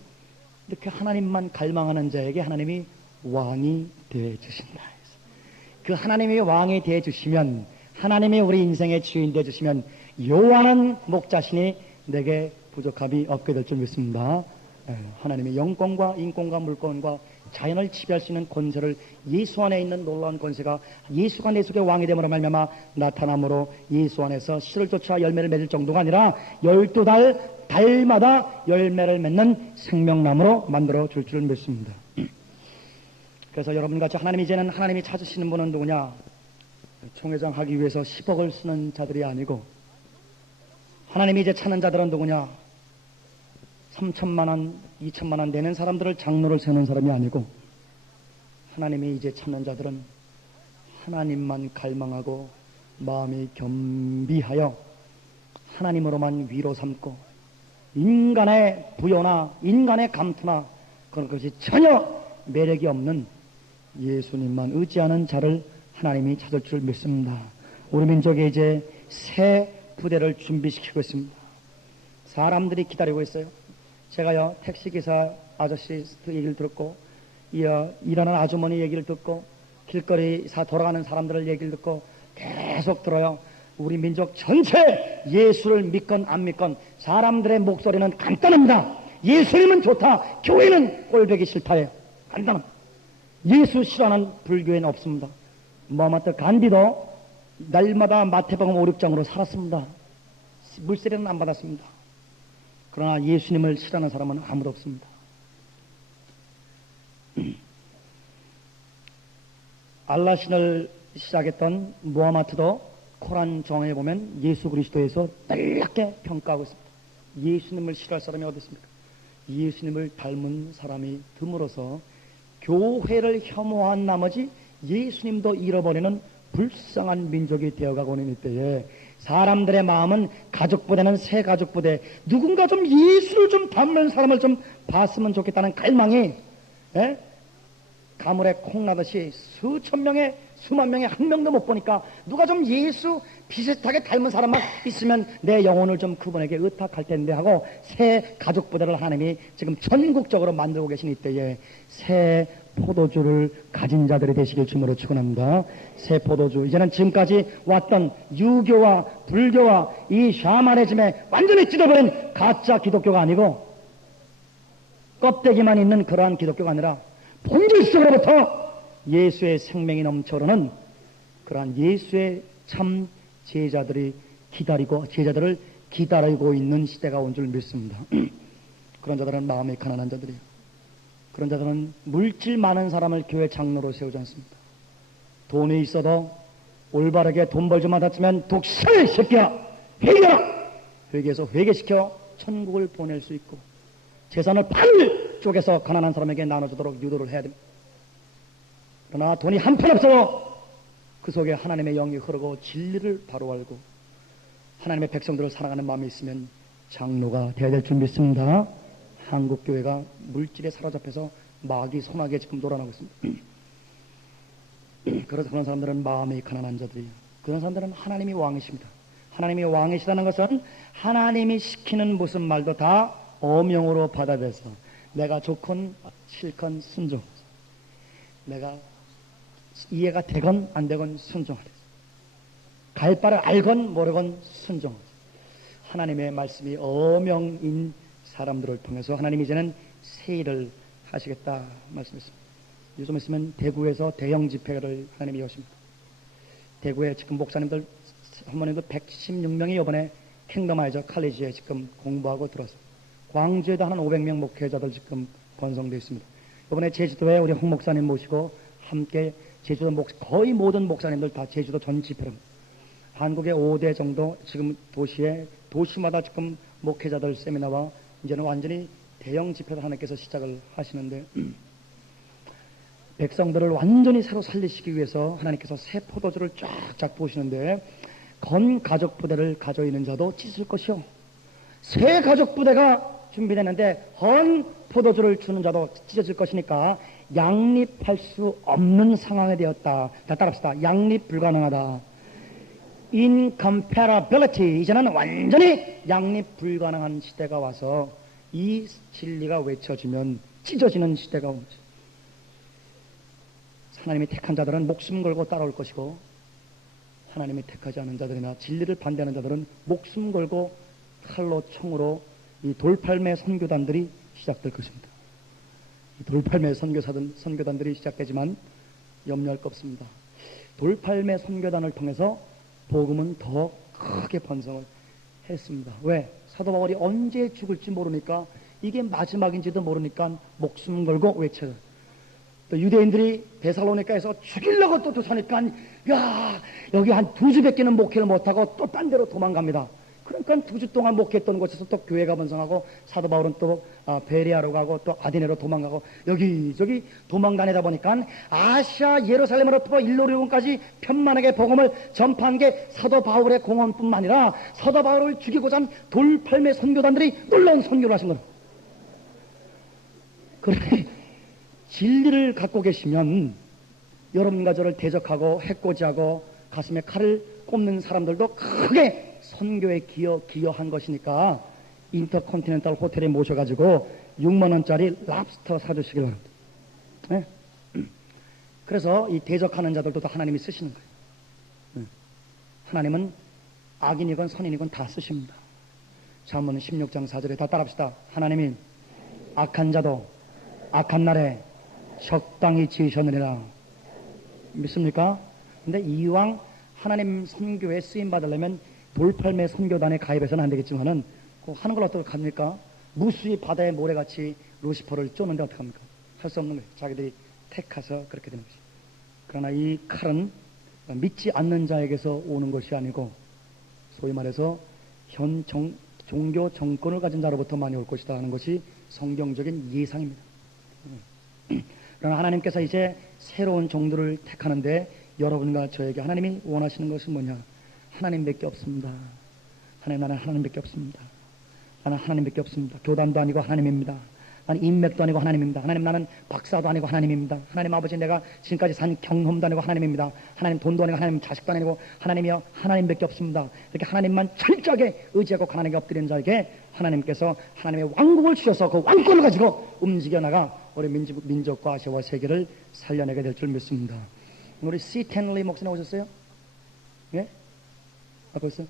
이렇게 하나님만 갈망하는 자에게 하나님이 왕이 되어 주신다. 그 하나님이 왕이 되어 주시면, 하나님이 우리 인생의 주인 되어 주시면 요한은 목자신이 내게 부족함이 없게 될 줄 믿습니다. 하나님의 영권과 인권과 물권과 자연을 지배할 수 있는 권세를, 예수 안에 있는 놀라운 권세가 예수가 내 속에 왕이 됨으로 말미암아 나타남으로 예수 안에서 씨를 쫓아 열매를 맺을 정도가 아니라 12달 달마다 열매를 맺는 생명나무로 만들어 줄 줄 믿습니다. 그래서 여러분같이 하나님이 이제는 하나님이 찾으시는 분은 누구냐? 총회장 하기 위해서 10억을 쓰는 자들이 아니고, 하나님이 이제 찾는 자들은 누구냐? 3천만 원, 2천만 원 내는 사람들을 장로를 세우는 사람이 아니고, 하나님이 이제 찾는 자들은 하나님만 갈망하고 마음이 겸비하여 하나님으로만 위로 삼고 인간의 부요나 인간의 감투나 그런 것이 전혀 매력이 없는 예수님만 의지하는 자를 하나님이 찾을 줄 믿습니다. 우리 민족에 이제 새 부대를 준비시키고 있습니다. 사람들이 기다리고 있어요. 제가요, 택시기사 아저씨 얘기를 듣고, 일하는 아주머니 얘기를 듣고, 길거리 돌아가는 사람들을 얘기를 듣고 계속 들어요. 우리 민족 전체 예수를 믿건 안 믿건 사람들의 목소리는 간단합니다. 예수님은 좋다, 교회는 꼴보기 싫다예요. 간단합니다. 예수 싫어하는 불교에는 없습니다. 모하메드 간디도 날마다 마태복음 5, 6장으로 살았습니다. 물세례는 안 받았습니다. 그러나 예수님을 싫어하는 사람은 아무도 없습니다. 알라신을 시작했던 무하마트도 코란 정에 보면 예수 그리스도에서 놀랍게 평가하고 있습니다. 예수님을 싫어할 사람이 어디 있습니까? 예수님을 닮은 사람이 드물어서 교회를 혐오한 나머지 예수님도 잃어버리는 불쌍한 민족이 되어가고 있는 이때에 사람들의 마음은 가족부대는 새 가족부대, 누군가 좀 예수를 좀 닮는 사람을 좀 봤으면 좋겠다는 갈망이 가물에 콩나듯이 수천 명에 수만 명에 한 명도 못 보니까 누가 좀 예수 비슷하게 닮은 사람만 있으면 내 영혼을 좀 그분에게 의탁할 텐데 하고 새 가족부대를 하나님이 지금 전국적으로 만들고 계신 이때에 새 포도주를 가진 자들이 되시길 주님으로 축원합니다. 새 포도주, 이제는 지금까지 왔던 유교와 불교와 이 샤머니즘에 완전히 찢어버린 가짜 기독교가 아니고 껍데기만 있는 그러한 기독교가 아니라 본질적으로부터 예수의 생명이 넘쳐흐르는 그러한 예수의 참 제자들을 기다리고 있는 시대가 온 줄 믿습니다. 그런 자들은 마음이 가난한 자들이에요. 그런 자들은 물질 많은 사람을 교회 장로로 세우지 않습니다. 돈이 있어도 올바르게 돈 벌지 못했으면 독실 새끼야 회개해서 회개시켜 천국을 보낼 수 있고 재산을 반 쪼개서 가난한 사람에게 나눠주도록 유도를 해야 됩니다. 그러나 돈이 한 푼 없어도 그 속에 하나님의 영이 흐르고 진리를 바로 알고 하나님의 백성들을 사랑하는 마음이 있으면 장로가 되어야 될 줄 믿습니다. 한국교회가 물질에 사로잡혀서 마귀 소나기에 지금 놀아나고 있습니다. 그래서 그런 사람들은 마음이 가난한 자들이에요. 그런 사람들은 하나님이 왕이십니다. 하나님이 왕이시다는 것은 하나님이 시키는 무슨 말도 다 어명으로 받아들여서 내가 좋건 싫건 순종, 내가 이해가 되건 안 되건 순종하라. 갈 바를 알건 모르건 순종하라. 하나님의 말씀이 어명인 사람들을 통해서 하나님이 이제는 새 일을 하시겠다 말씀했습니다. 요즘 있으면 대구에서 대형 집회를 하나님이 여십니다. 대구에 지금 목사님들, 할머님들 116명이 이번에 킹덤아이저 칼리지에 지금 공부하고 들어왔습니다. 광주에도 한 500명 목회자들 지금 권성되어 있습니다. 이번에 제주도에 우리 홍 목사님 모시고 함께 제주도 거의 모든 목사님들 다 제주도 전 집회를 한국의 5대 정도 지금 도시마다 지금 목회자들 세미나와 이제는 완전히 대형 집회를 하나님께서 시작을 하시는데 백성들을 완전히 새로 살리시기 위해서 하나님께서 새 포도주를 쫙쫙 부으시는데 건 가족 부대를 가져 있는 자도 찢을 것이요 새 가족 부대가 준비되는데 헌 포도주를 주는 자도 찢어질 것이니까 양립할 수 없는 상황이 되었다. 다 따라합시다. 양립 불가능하다. Incomparability. 이제는 완전히 양립 불가능한 시대가 와서 이 진리가 외쳐지면 찢어지는 시대가 오죠. 하나님이 택한 자들은 목숨 걸고 따라올 것이고 하나님이 택하지 않은 자들이나 진리를 반대하는 자들은 목숨 걸고 칼로 총으로 이 돌팔매 선교단들이 시작될 것입니다. 이 돌팔매 선교단들이 시작되지만 염려할 것 없습니다. 돌팔매 선교단을 통해서 복음은 더 크게 번성을 했습니다. 왜? 사도 바울이 언제 죽을지 모르니까 이게 마지막인지도 모르니까 목숨 걸고 외쳐요. 또 유대인들이 데살로니가에서 죽이려고 또 쫓아니까 야 여기 한 2주밖에는 목회를 못하고 또 딴 데로 도망갑니다. 그러니까 2주 동안 목회했던 곳에서 또 교회가 번성하고 사도 바울은 또 베레아로 가고 또 아디네로 도망가고 여기저기 도망다니다 보니까 아시아 예루살렘으로부터 일로리온까지 편만하게 복음을 전파한 게 사도 바울의 공헌뿐만 아니라 사도 바울을 죽이고자 한 돌팔매 선교단들이 놀라운 선교를 하신 거예요. 그래 진리를 갖고 계시면 여러분과 저를 대적하고 해코지하고 가슴에 칼을 꼽는 사람들도 크게 선교에 기여한 것이니까 인터컨티넨탈 호텔에 모셔가지고 6만 원짜리 랍스터 사주시길 바랍니다. 네? 그래서 이 대적하는 자들도 하나님이 쓰시는 거예요. 네. 하나님은 악인이건 선인이건 다 쓰십니다. 잠언 16장 4절에 다 따라합시다. 하나님이 악한 자도 악한 날에 적당히 지으셨느니라. 믿습니까? 근데 이왕 하나님 선교에 쓰임 받으려면 돌팔매 선교단에 가입해서는 안 되겠지만은 하는 걸 어떻게 합니까? 무수히 바다의 모래같이 루시퍼를 쫓는데 어떡합니까? 할 수 없는 거예요. 자기들이 택해서 그렇게 되는 것이죠. 그러나 이 칼은 믿지 않는 자에게서 오는 것이 아니고 소위 말해서 종교 정권을 가진 자로부터 많이 올 것이다 하는 것이 성경적인 예상입니다. 그러나 하나님께서 이제 새로운 종들을 택하는데 여러분과 저에게 하나님이 원하시는 것은 뭐냐? 하나님밖에 없습니다. 나는 하나님밖에 없습니다. 나는 하나님밖에 없습니다. 교단도 아니고 하나님입니다. 나는 인맥도 아니고 하나님입니다. 하나님, 나는 박사도 아니고 하나님입니다. 하나님 아버지, 내가 지금까지 산 경험도 아니고 하나님입니다. 하나님 돈도 아니고 하나님 자식도 아니고 하나님이여 하나님밖에 없습니다. 이렇게 하나님만 철저하게 의지하고 하나님께 엎드리는 자에게 하나님께서 하나님의 왕국을 주셔서 그 왕권을 가지고 움직여 나가 우리 민족과 아시아와 세계를 살려내게 될 줄 믿습니다. 우리 C. 텐리 목사님 오셨어요? 예? 벌써?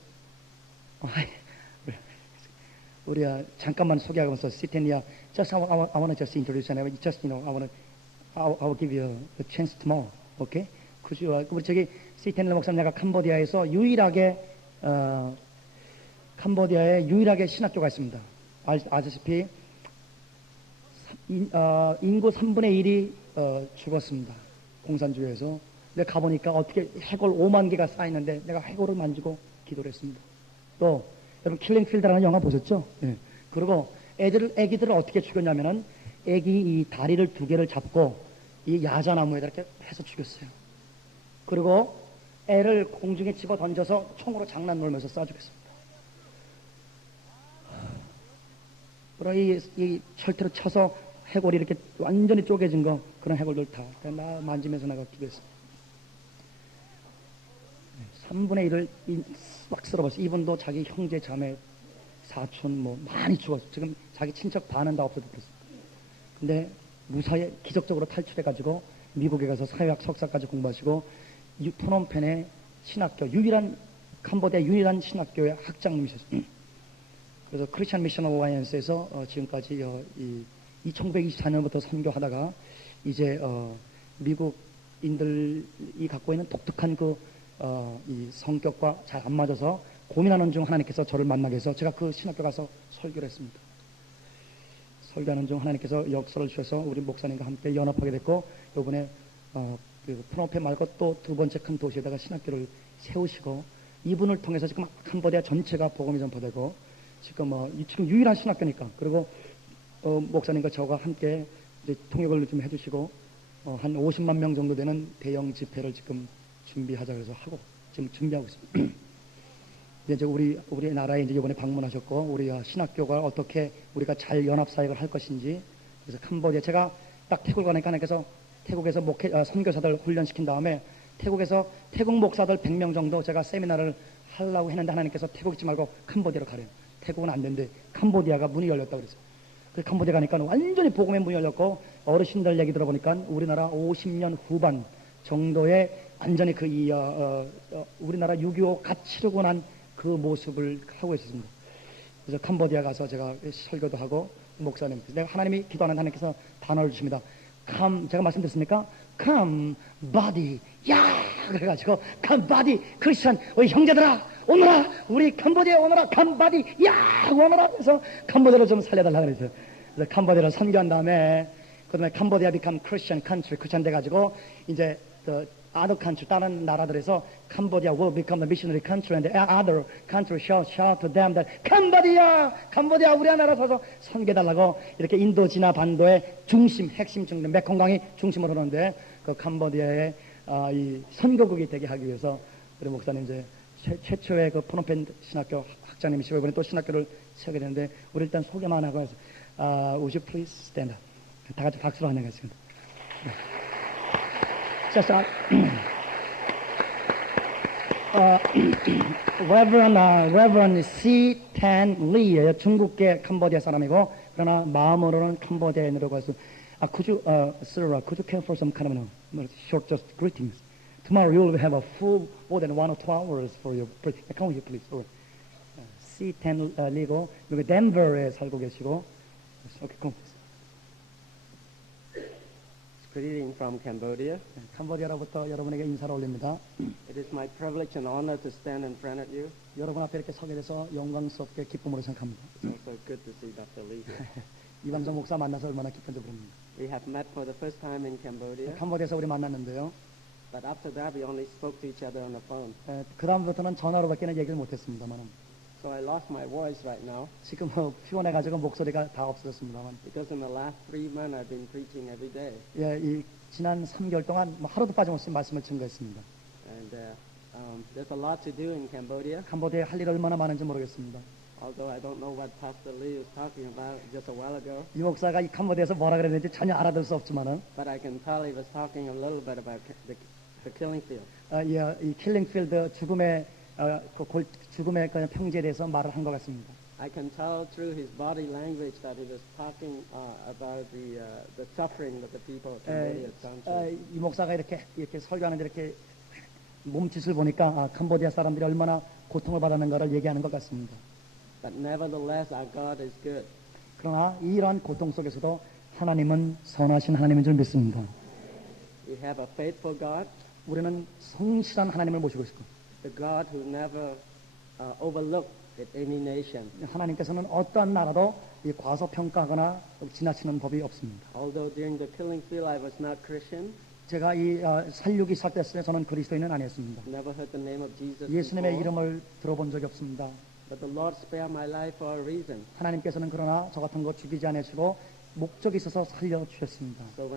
우리 잠깐만 소개하면서 C. 텐리야, just I want to just introduce you. Just I will give you a chance tomorrow. Okay? 우리 저기 C. 텐리 목사님, 내가 캄보디아에서 캄보디아에 유일하게 신학교가 있습니다. 아시다시피 인구 3분의 1이 죽었습니다. 공산주의에서. 근데 가보니까 어떻게 해골 5만 개가 쌓이는데 내가 해골을 만지고 기도를 했습니다. 또 여러분 킬링필드라는 영화 보셨죠? 네. 그리고 애기들을 어떻게 죽였냐면은 애기 이 다리를 2개를 잡고 이 야자나무에다 이렇게 해서 죽였어요. 그리고 애를 공중에 집어 던져서 총으로 장난 놀면서 쏴 죽였습니다. 그리고 이 철퇴로 쳐서 해골이 이렇게 완전히 쪼개진 거, 그런 해골들 다 만지면서 내가 기도했습니다. 3분의 1을 막 쓸어버렸어요. 이분도 자기 형제, 자매, 사촌 뭐 많이 죽었어요. 지금 자기 친척 반은 다 없어졌습니다. 근데 무사히 기적적으로 탈출해가지고 미국에 가서 사회학 석사까지 공부하시고 프놈펜의 신학교, 캄보디아 유일한 신학교의 학장님이셨어요. 그래서 크리스천 미션 어라이언스에서 지금까지 1924년부터 선교하다가 이제 미국인들이 갖고 있는 독특한 이 성격과 잘 안 맞아서 고민하는 중 하나님께서 저를 만나게 해서 제가 그 신학교 가서 설교를 했습니다. 설교하는 중 하나님께서 역사를 주셔서 우리 목사님과 함께 연합하게 됐고, 이번에 그 프놈펜 말고 또 2번째 큰 도시에다가 신학교를 세우시고, 이분을 통해서 지금 캄보디아 전체가 복음이 전파되고, 지금 유일한 신학교니까. 그리고 목사님과 저와 함께 이제 통역을 좀 해주시고, 한 50만 명 정도 되는 대형 집회를 지금 준비하자 그래서 하고 지금 준비하고 있습니다. 이제 우리 나라에 이제 이번에 방문하셨고, 우리 신학교가 어떻게 우리가 잘 연합 사역을 할 것인지, 그래서 캄보디아, 제가 딱 태국 가니까 하나님께서 태국에서 선교사들 훈련시킨 다음에 태국에서 태국 목사들 100명 정도 제가 세미나를 하려고 했는데 하나님께서 태국 있지 말고 캄보디아로 가래요. 태국은 안 되는데 캄보디아가 문이 열렸다고 그랬어요. 그 캄보디아 가니까 완전히 복음의 문이 열렸고, 어르신들 얘기 들어보니까 우리나라 50년 후반 정도에 완전히 우리나라 6.25 갓 치르고 난 그 모습을 하고 있었습니다. 그래서 캄보디아 가서 제가 설교도 하고, 목사님, 내가 하나님이 기도하는 하나님께서 단어를 주십니다. 제가 말씀드렸습니까? Come, body, 야! 그래가지고, come, body, 크리스천, 우리 형제들아, 오너라! 우리 캄보디아에 오너라! come, body, 야! 오너라! 그래서 캄보디아를 좀 살려달라고 그랬어요. 그래서 캄보디아를 선교한 다음에, 그 다음에 캄보디아 become Christian country, 크리스천 돼가지고, 이제, other country, 다른 나라들에서 Cambodia will become a missionary country and the other country shall shout to them that 캄보디아 우리 나라 서서 선교해달라고 이렇게 인도 지나 반도의 핵심 중심, 메콩강이 중심으로 하는데 그 캄보디아의 이 선교국이 되게 하기 위해서 우리 목사님 이제 최초의 그 프놈펜 신학교 학장님이시고 이번에 또 신학교를 세우게 되는데 우리 일단 소개만 하고 해서 would you please stand up? 다 같이 박수로 환영하겠습니다. Reverend C. Tan Lee, 중국계 캄보디아 사람이고, 그러나 마음으로는 캄보디아인으로 해서, sir, could you come for some kind of short just greetings? Tomorrow you will have a full more than 1 or 2 hours for your. Come here, please. C. Tan Lee고 여기 덴버에 살고 계시고, okay, come. Greeting from Cambodia. 캄보디아로부터 여러분에게 인사를 올립니다. It is my privilege and honor to stand in front of you. 여러분 앞에 이렇게 서게 돼서 영광스럽게 기쁨으로 생각합니다. It's also good to see Dr. Lee here. 이방정 목사 만나서 얼마나 기쁜지 모릅니다. We have met for the first time in Cambodia, 캄보디아에서 우리 만났는데요. but after that we only spoke to each other on the phone. 그 다음부터는 전화로밖에는 얘기를 못했습니다만 So I lost my voice right now 지금 피곤해가지고 목소리가 다 없어졌습니다만 because in the last 3 months I've been preaching every day. 예, 이 지난 3개월 동안 뭐 하루도 빠짐없이 말씀을 증거했습니다. And there's a lot to do in Cambodia. 캄보디아에 할 일이 얼마나 많은지 모르겠습니다. Although I don't know what Pastor Lee was talking about just a while ago, 이 목사가 이 캄보디아에서 뭐라 그랬는지 전혀 알아들 수 없지만은 but I can tell he was talking a little bit about the killing field. 이 킬링필드 죽음의 그 평지에 대해서 말을 한 것 같습니다. I can tell through his body language that he was talking about the suffering that the people of Cambodia had gone through. 이 목사가 이렇게 설교하는데 이렇게 몸짓을 보니까 캄보디아 사람들이 얼마나 고통을 받았는가를 얘기하는 것 같습니다. But nevertheless, our God is good. 그러나 이러한 고통 속에서도 하나님은 선하신 하나님인 줄 믿습니다. We have a faithful God, 우리는 성실한 하나님을 모시고 있고 the God who never overlooked any nation. 하나님께서는 어떠한 나라도 과소평가하거나 지나치는 법이 없습니다. Although during the killing field I was not Christian, 제가 이 살육이 시작됐을 때 저는 그리스도인은 아니었습니다. never heard the name of Jesus 예수님의 before, 이름을 들어본 적이 없습니다. but the Lord spared my life for a reason. 하나님께서는 그러나 저 같은 거 죽이지 않으시고 목적이 있어서 살려주셨습니다. So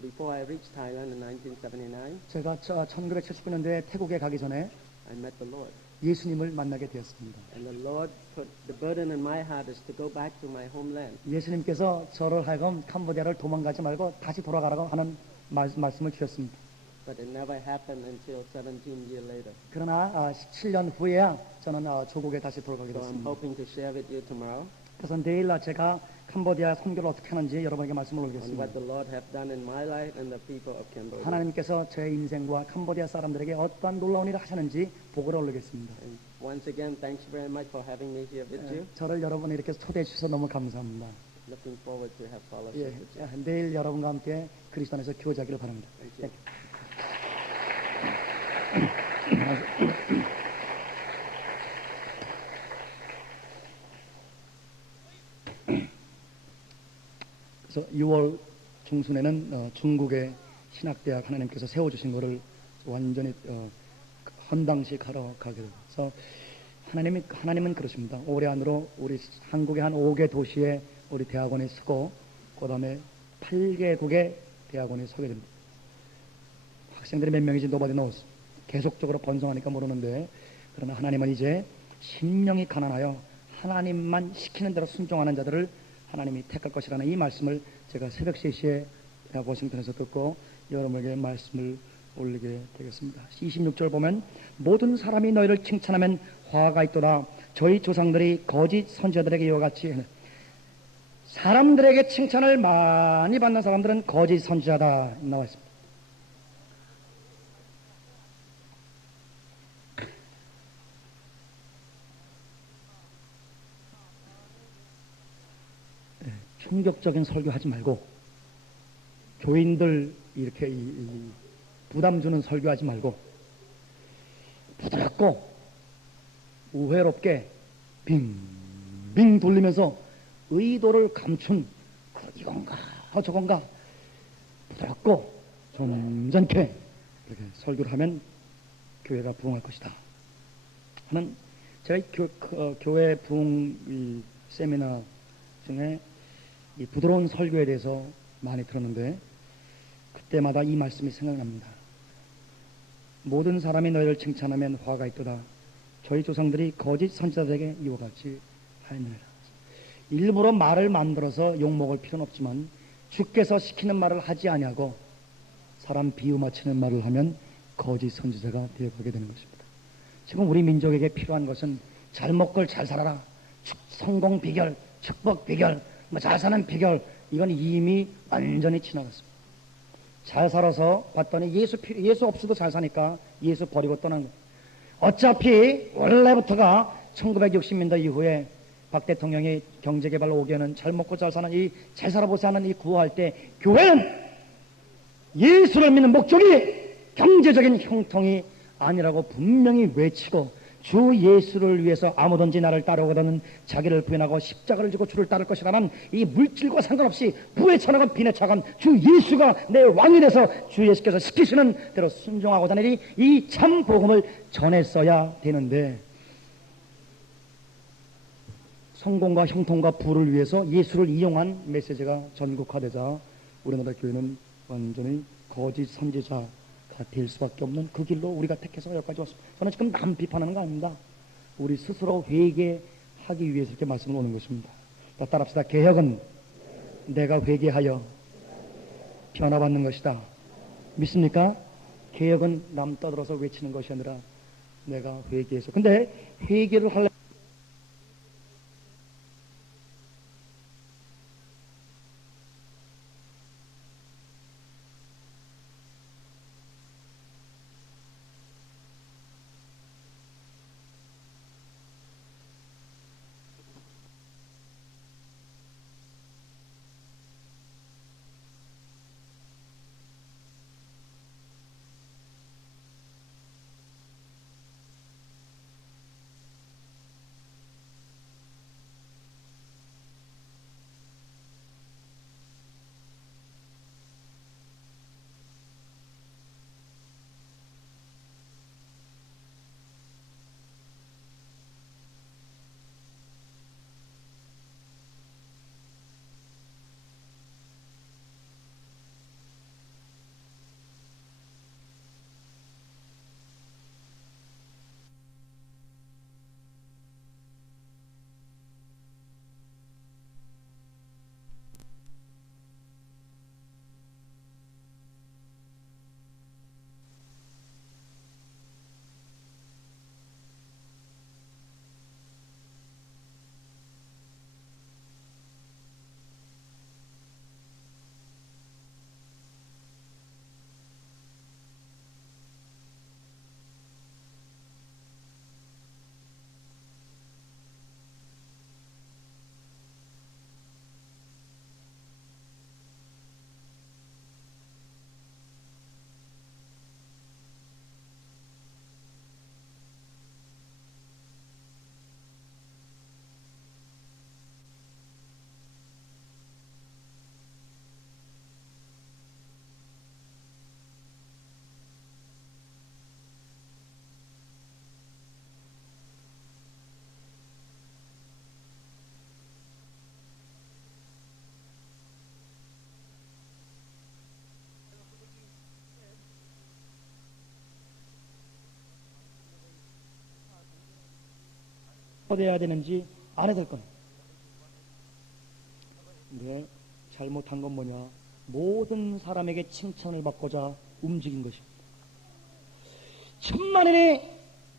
before I reached Thailand in 1979, 제가 1979년도에 태국에 가기 전에 I met the Lord. 예수님을 만나게 되었습니다. And the Lord put the burden in my heart is to go back to my homeland. 예수님께서 저를 하여금 캄보디아를 도망가지 말고 다시 돌아가라고 하는 말씀을 주셨습니다. But it never happened until 17 years later. 그러나 17년 후에야 저는 조국에 다시 돌아가게 So I'm 됐습니다. hoping to share with you tomorrow 그래서 내일 제가 캄보디아 선교를 어떻게 하는지 여러분에게 말씀을 on 올리겠습니다. what the Lord have done in my life and the people of Cambodia. 하나님께서 제 인생과 캄보디아 사람들에게 어떠한 놀라운 일을 하셨는지 보고를 올리겠습니다. And once again, thanks very much for having me here with you. 저를 여러분이 이렇게 초대해 주셔서 너무 감사합니다. Looking forward to have 예, fellowship with you. 내일 여러분과 함께 그리스도 안에서 교제하기를 바랍니다. Thank you. 그래서 6월 중순에는 중국의 신학대학 하나님께서 세워주신 것을 완전히 헌당식 하러 가게 돼서 하나님은 그러십니다. 올해 안으로 우리 한국의 한 5개 도시에 우리 대학원이 서고 그 다음에 8개국의 대학원이 서게 됩니다. 학생들이 몇 명이지 nobody knows. 계속적으로 번성하니까 모르는데 그러나 하나님은 이제 심령이 가난하여 하나님만 시키는 대로 순종하는 자들을 하나님이 택할 것이라는 이 말씀을 제가 새벽 3시에 워싱턴에서 듣고 여러분에게 말씀을 올리게 되겠습니다. 26절 보면 모든 사람이 너희를 칭찬하면 화가 있도다. 저희 조상들이 거짓 선지자들에게 이와 같이 사람들에게 칭찬을 많이 받는 사람들은 거짓 선지자다 나와 있습니다. 충격적인 설교하지 말고 교인들 이렇게 부담 주는 설교하지 말고 부드럽고 우회롭게 빙빙 돌리면서 의도를 감춘 이건가 저건가 부드럽고 점잖게 이렇게 설교를 하면 교회가 부흥할 것이다 하는 제가 교회 부흥 세미나 중에 이 부드러운 설교에 대해서 많이 들었는데 그때마다 이 말씀이 생각납니다. 모든 사람이 너희를 칭찬하면 화가 있도다. 저희 조상들이 거짓 선지자들에게 이와 같이 하였느니라. 일부러 말을 만들어서 욕먹을 필요는 없지만 주께서 시키는 말을 하지 아니하고 사람 비유맞추는 말을 하면 거짓 선지자가 되어가게 되는 것입니다. 지금 우리 민족에게 필요한 것은 잘 먹고 잘 살아라. 성공 비결, 축복 비결, 잘 사는 비결 이건 이미 완전히 지나갔습니다. 잘 살아서 봤더니 예수 없어도 잘 사니까 예수 버리고 떠난 거예요. 어차피 원래부터가 1960년대 이후에 박 대통령이 경제개발 5개는 잘 먹고 잘 사는 잘 살아보자 하는 구호할 때 교회는 예수를 믿는 목적이 경제적인 형통이 아니라고 분명히 외치고 주 예수를 위해서 아무든지 나를 따르거든 자기를 부인하고 십자가를 지고 주를 따를 것이라면 이 물질과 상관없이 부에 처나건 빈에 차건 주 예수가 내 왕이 돼서 주 예수께서 시키시는 대로 순종하고 다니리 이 참 복음을 전했어야 되는데, 성공과 형통과 부를 위해서 예수를 이용한 메시지가 전국화되자 우리나라 교회는 완전히 거짓 선지자가 될 수밖에 없는 그 길로 우리가 택해서 여기까지 왔습니다. 저는 지금 남 비판하는 거 아닙니다. 우리 스스로 회개하기 위해서 이렇게 말씀을 오는 것입니다. 따라합시다. 개혁은 내가 회개하여 변화받는 것이다. 믿습니까? 개혁은 남 떠들어서 외치는 것이 아니라 내가 회개해서. 근데 회개를 하려면 어디야 되는지 안 해야 될 건. 근데 잘못한 건 뭐냐? 모든 사람에게 칭찬을 받고자 움직인 것입니다. 천만인이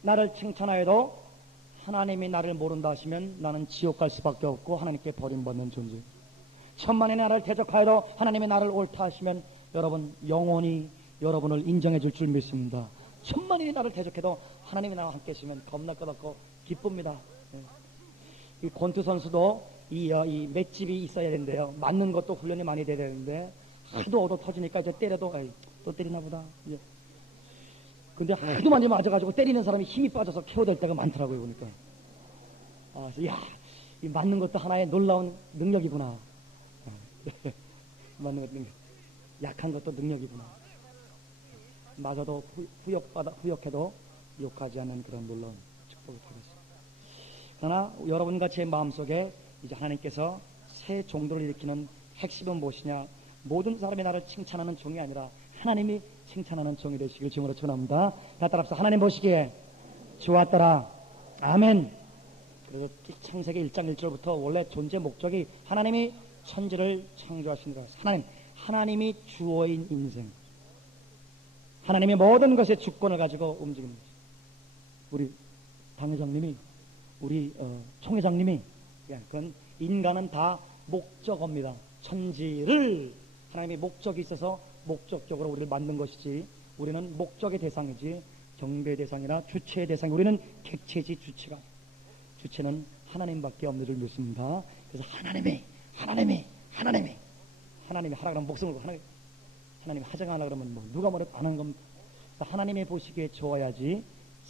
나를 칭찬하여도 하나님이 나를 모른다 하시면 나는 지옥 갈 수밖에 없고 하나님께 버림받는 존재. 천만인이 나를 대적하여도 하나님이 나를 옳다 하시면 여러분 영원히 여러분을 인정해 줄 줄 믿습니다. 천만인이 나를 대적해도 하나님이 나와 함께 있으면 겁날 것 없고 기쁩니다. 이 권투 선수도 이 맷집이 있어야 되는데요. 맞는 것도 훈련이 많이 돼야 되는데 하도 얻어 터지니까 이제 때려도 또 때리나 보다. 이제. 근데 하도 많이 맞아가지고 때리는 사람이 힘이 빠져서 KO될 때가 많더라고요. 보니까. 야, 이 맞는 것도 하나의 놀라운 능력이구나. 맞는 것도 능력. 약한 것도 능력이구나. 맞아도 후역해도 욕하지 않는 그런 놀라운 축복을 받았습니다. 그러나 여러분과 제 마음속에 이제 하나님께서 새 종들을 일으키는 핵심은 무엇이냐? 모든 사람이 나를 칭찬하는 종이 아니라 하나님이 칭찬하는 종이 되시길 주님으로 축원합니다. 다 따라합시다. 하나님 보시기에 좋았더라. 아멘. 그래서 창세기 1장 1절부터 원래 존재 목적이 하나님이 천지를 창조하시니라. 하나님이 주어인 인생. 하나님이 모든 것의 주권을 가지고 움직이는 거죠. 우리 당회장님이 우리 총회장님이 그건 인간은 다 목적어입니다. 천지를 하나님의 목적이 있어서 목적적으로 우리를 만든 것이지 우리는 목적의 대상이지 경배의 대상이나 주체의 대상이 우리는 객체지 주체가 주체는 하나님밖에 없는 줄 믿습니다. 그래서 하나님이 하라 그러면 목숨을 걸고 하나님이 하자가 하라 그러면 뭐 누가 뭐래도 안 하는 겁니다. 하나님의 보시기에 좋아야지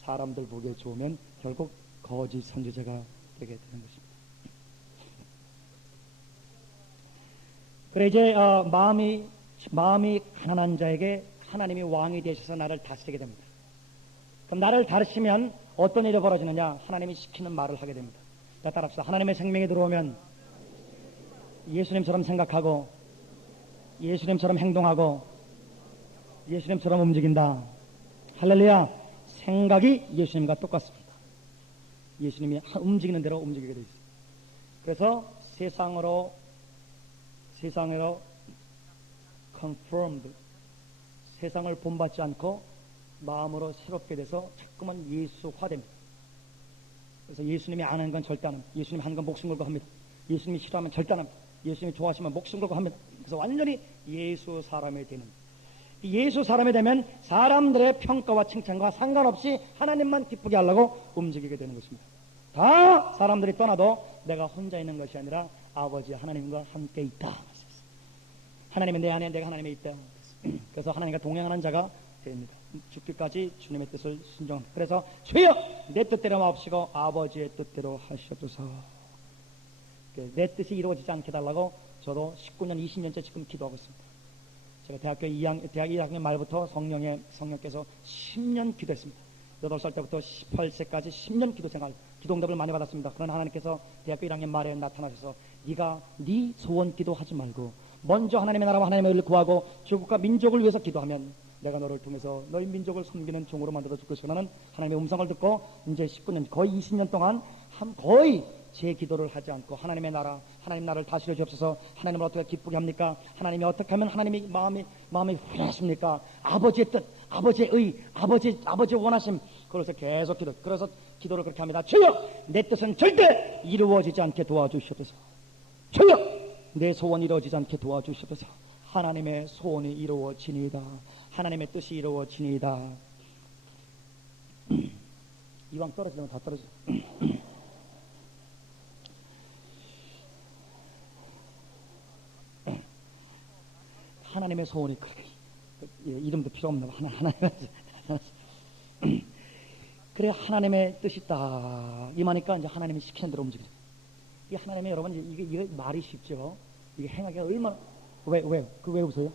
사람들 보기에 좋으면 결국 거짓 선지자가 되게 되는 것입니다. 그래 이제 마음이 가난한 자에게 하나님이 왕이 되셔서 나를 다스리게 됩니다. 그럼 나를 다스리면 어떤 일이 벌어지느냐? 하나님이 시키는 말을 하게 됩니다. 자, 따라합시다. 하나님의 생명에 들어오면 예수님처럼 생각하고 예수님처럼 행동하고 예수님처럼 움직인다. 할렐루야. 생각이 예수님과 똑같습니다. 예수님이 움직이는 대로 움직이게 되어 있습니다. 그래서 세상으로 confirmed, 세상을 본받지 않고 마음으로 새롭게 돼서 자꾸만 예수화됩니다. 그래서 예수님이 안 하는 건 절대 안 합니다. 예수님이 하는 건 목숨 걸고 합니다. 예수님이 싫어하면 절대 안 합니다. 예수님이 좋아하시면 목숨 걸고 합니다. 그래서 완전히 예수 사람이 되는, 예수 사람이 되면 사람들의 평가와 칭찬과 상관없이 하나님만 기쁘게 하려고 움직이게 되는 것입니다. 다 사람들이 떠나도 내가 혼자 있는 것이 아니라 아버지 하나님과 함께 있다. 하나님이 내 안에, 내가 하나님에 있다. 그래서 하나님과 동행하는 자가 됩니다. 죽기까지 주님의 뜻을 순종합니다. 그래서 주여 내 뜻대로 마옵시고 아버지의 뜻대로 하시옵소서. 내 뜻이 이루어지지 않게 달라고 저도 19년 20년째 지금 기도하고 있습니다. 제가 대학 2학년 말부터 성령께서 10년 기도했습니다. 8살 때부터 18세까지 10년 기도 생활, 기도 응답을 많이 받았습니다. 그러나 하나님께서 대학교 1학년 말에 나타나셔서 네가 네 소원 기도하지 말고 먼저 하나님의 나라와 하나님의 의를 구하고 조국과 민족을 위해서 기도하면 내가 너를 통해서 너희 민족을 섬기는 종으로 만들어 줄 것이라는 하나님의 음성을 듣고 이제 19년, 거의 20년 동안 거의 제 기도를 하지 않고 하나님의 나라, 하나님 나라를 다스려 주옵소서. 하나님을 어떻게 기쁘게 합니까? 하나님이 어떻게 하면 하나님이 마음이 후련하십니까? 아버지의 뜻, 아버지의 의, 아버지의 원하심. 그래서 계속 그래서 기도를 그렇게 합니다. 주여 내 뜻은 절대 이루어지지 않게 도와주시옵소서. 주여 내 소원이 이루어지지 않게 도와주시옵소서. 하나님의 소원이 이루어지니이다. 하나님의 뜻이 이루어지니이다. 이왕 떨어지면 다 떨어져. 하나님의 소원이 그렇게, 이름도 필요 없나 봐. 그래 하나님의 뜻이 딱 임하니까 이제 하나님이 시키는 대로 움직여요. 이 하나님의 여러분 이게 말이 쉽죠. 이게 행하기가 얼마나 왜 웃어요?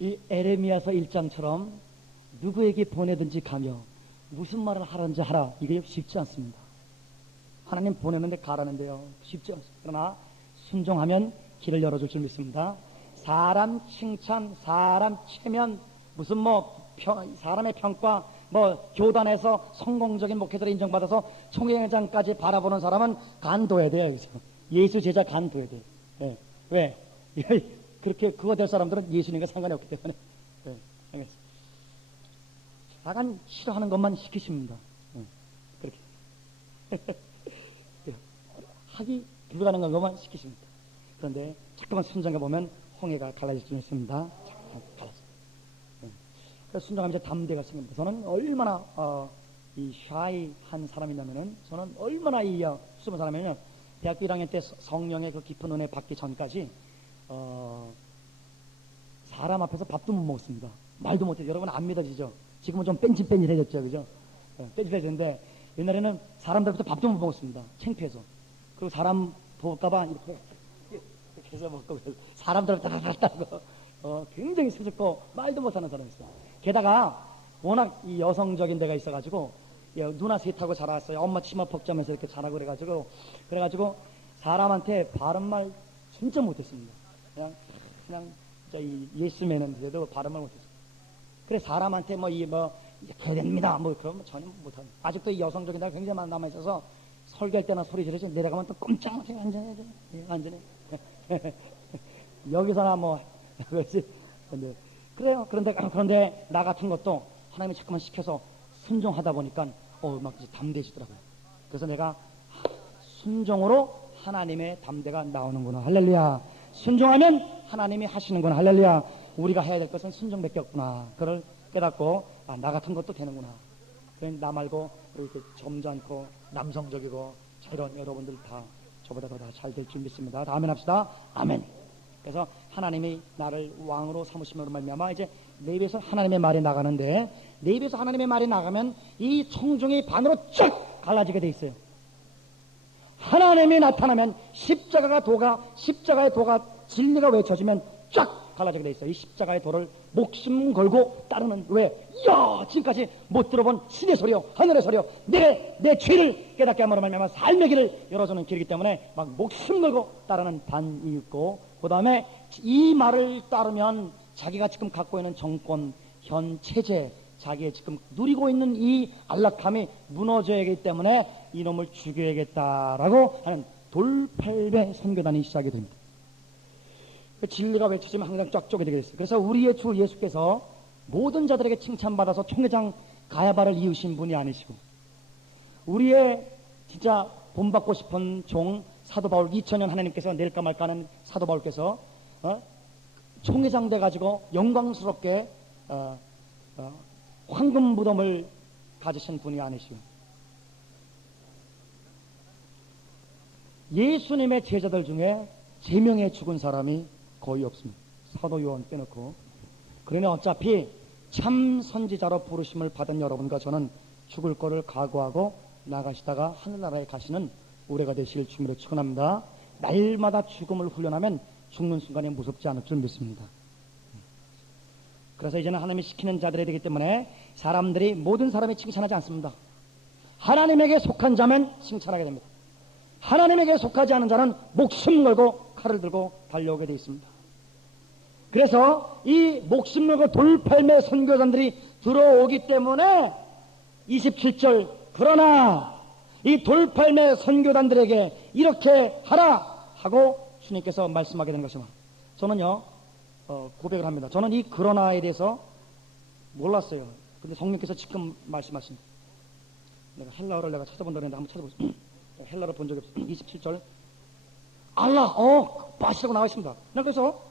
이 에레미야서 1장처럼 누구에게 보내든지 가며 무슨 말을 하든지 하라. 이게 쉽지 않습니다. 하나님 보내는데 가라는데요. 쉽지 않습니다. 그러나 순종하면 길을 열어줄 줄 믿습니다. 사람 칭찬, 사람 체면, 무슨 사람의 평가, 교단에서 성공적인 목회자를 인정받아서 총회장까지 바라보는 사람은 간둬야 돼요. 그죠? 예수 제자 간둬야 돼요. 네. 왜? 그렇게 그거 될 사람들은 예수님과 상관이 없기 때문에. 네. 알겠습니다. 다간 싫어하는 것만 시키십니다. 그렇게. 하기 불가능한 것만 시키십니다. 그런데 자꾸만 순종해 보면 홍해가 갈라질 수 있습니다. 잠깐 갈라져. 그래서 순종하면서 담대가 생깁니다. 저는 얼마나 이 샤이한 사람이냐면은 저는 얼마나 숨은 사람이냐면 대학교 1학년 때 성령의 그 깊은 은혜 받기 전까지 사람 앞에서 밥도 못 먹었습니다. 말도 못해요. 여러분 안 믿어지죠? 지금은 좀 뺀질뺀질해졌죠, 그죠? 뺀질해졌는데 옛날에는 사람들부터 밥도 못 먹었습니다. 창피해서. 그리고 사람 볼까봐 이렇게 해서 먹고 사람들을 따라따라고 굉장히 스럽고 말도 못하는 사람이었어요. 게다가 워낙 이 여성적인 데가 있어가지고 누나 셋하고 자라왔어요. 엄마 치마 폭자면서 이렇게 자라고 그래가지고 사람한테 바른 말 진짜 못했습니다. 그냥 예수면은 그래도 바른 말 못했어요. 그래 사람한테 이렇게 됩니다. 그러면 전혀 못합니다. 아직도 이 여성적인 데가 굉장히 많이 남아있어서 설교할 때나 소리 지르지 내려가면 또 꼼짝 못해. 완전히. 여기서나 그렇지. 그래요. 그런데 나 같은 것도 하나님이 자꾸만 시켜서 순종하다 보니까 막 이제 담대해지더라고요. 그래서 내가 순종으로 하나님의 담대가 나오는구나. 할렐루야. 순종하면 하나님이 하시는구나. 할렐루야. 우리가 해야 될 것은 순종밖에 없구나. 그걸 깨닫고 나 같은 것도 되는구나. 그냥 나 말고 이렇게 점잖고 남성적이고 이런 여러분들 다 저보다 더 잘 될 줄 믿습니다. 다 아멘 합시다. 아멘. 그래서 하나님이 나를 왕으로 삼으심으로 말미암아 이제 내 입에서 하나님의 말이 나가는데, 내 입에서 하나님의 말이 나가면 이 청중이 반으로 쫙 갈라지게 돼 있어요. 하나님이 나타나면 십자가의 도가 진리가 외쳐지면 쫙 갈라지게 돼 있어요. 이 십자가의 도를 목숨 걸고 따르는, 왜? 야, 지금까지 못 들어본 신의 소리요, 하늘의 소리요, 내 죄를 깨닫게 함으로 말미암아 삶의 길을 열어주는 길이기 때문에 막 목숨 걸고 따르는 반이 있고, 그 다음에 이 말을 따르면 자기가 지금 갖고 있는 정권, 현 체제, 자기의 지금 누리고 있는 이 안락함이 무너져야 하기 때문에 이놈을 죽여야겠다라고 하는 돌팔배 선교단이 시작이 됩니다. 진리가 외쳐지면 항상 쫙 쪼개 되게 됐어요. 그래서 우리의 주 예수께서 모든 자들에게 칭찬받아서 총회장 가야바를 이으신 분이 아니시고, 우리의 진짜 본받고 싶은 종 사도 바울, 2000년 하나님께서 낼까 말까 하는 사도 바울께서 총회장 돼가지고 영광스럽게 황금 무덤을 가지신 분이 아니시고, 예수님의 제자들 중에 제명에 죽은 사람이 거의 없습니다. 사도 요한 빼놓고. 그러니 어차피 참 선지자로 부르심을 받은 여러분과 저는 죽을 거를 각오하고 나가시다가 하늘나라에 가시는 우리가 되실 주님으로 축원합니다. 날마다 죽음을 훈련하면 죽는 순간이 무섭지 않을 줄 믿습니다. 그래서 이제는 하나님이 시키는 자들이 되기 때문에 사람들이, 모든 사람이 칭찬하지 않습니다. 하나님에게 속한 자면 칭찬하게 됩니다. 하나님에게 속하지 않은 자는 목숨 걸고 칼을 들고 달려오게 되어 있습니다. 그래서 이 목숨 걸고 돌팔매 선교사들이 들어오기 때문에 27절, 그러나 이 돌팔매 선교단들에게 이렇게 하라 하고 주님께서 말씀하게 된 것입니다. 저는요 고백을 합니다. 저는 이 그러나에 대해서 몰랐어요. 근데 성령께서 지금 말씀하십니다. 내가 헬라어를 내가 찾아본다 그랬는데 한번 찾아보겠습니다. 헬라어를 본 적이 없어요. 27절 알라 빠시라고 나와 있습니다. 그래서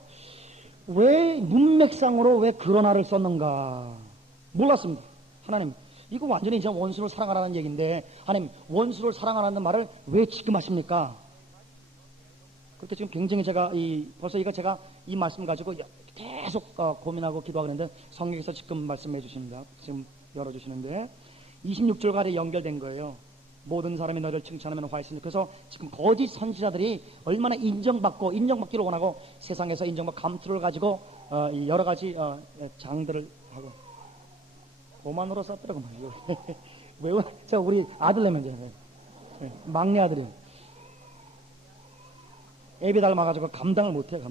왜 문맥상으로 왜 그러나를 썼는가 몰랐습니다. 하나님, 이거 완전히 이제 원수를 사랑하라는 얘기인데, 하나님, 원수를 사랑하라는 말을 왜 지금 하십니까? 그때 지금 굉장히 벌써 제가 이 말씀 가지고 계속 고민하고 기도하고 있는데 성령께서 지금 말씀해 주십니다. 지금 열어주시는데 26절까지 연결된 거예요. 모든 사람이 너를 칭찬하면 화했으니. 그래서 지금 거짓 선지자들이 얼마나 인정받기를 원하고 세상에서 인정받고 감투를 가지고 여러 가지 장들을 하고 고만으로 썼더라고요. 왜? 제가 우리 아들내면 이제 막내 아들이 애비 닮아가지고 감당을 못해요.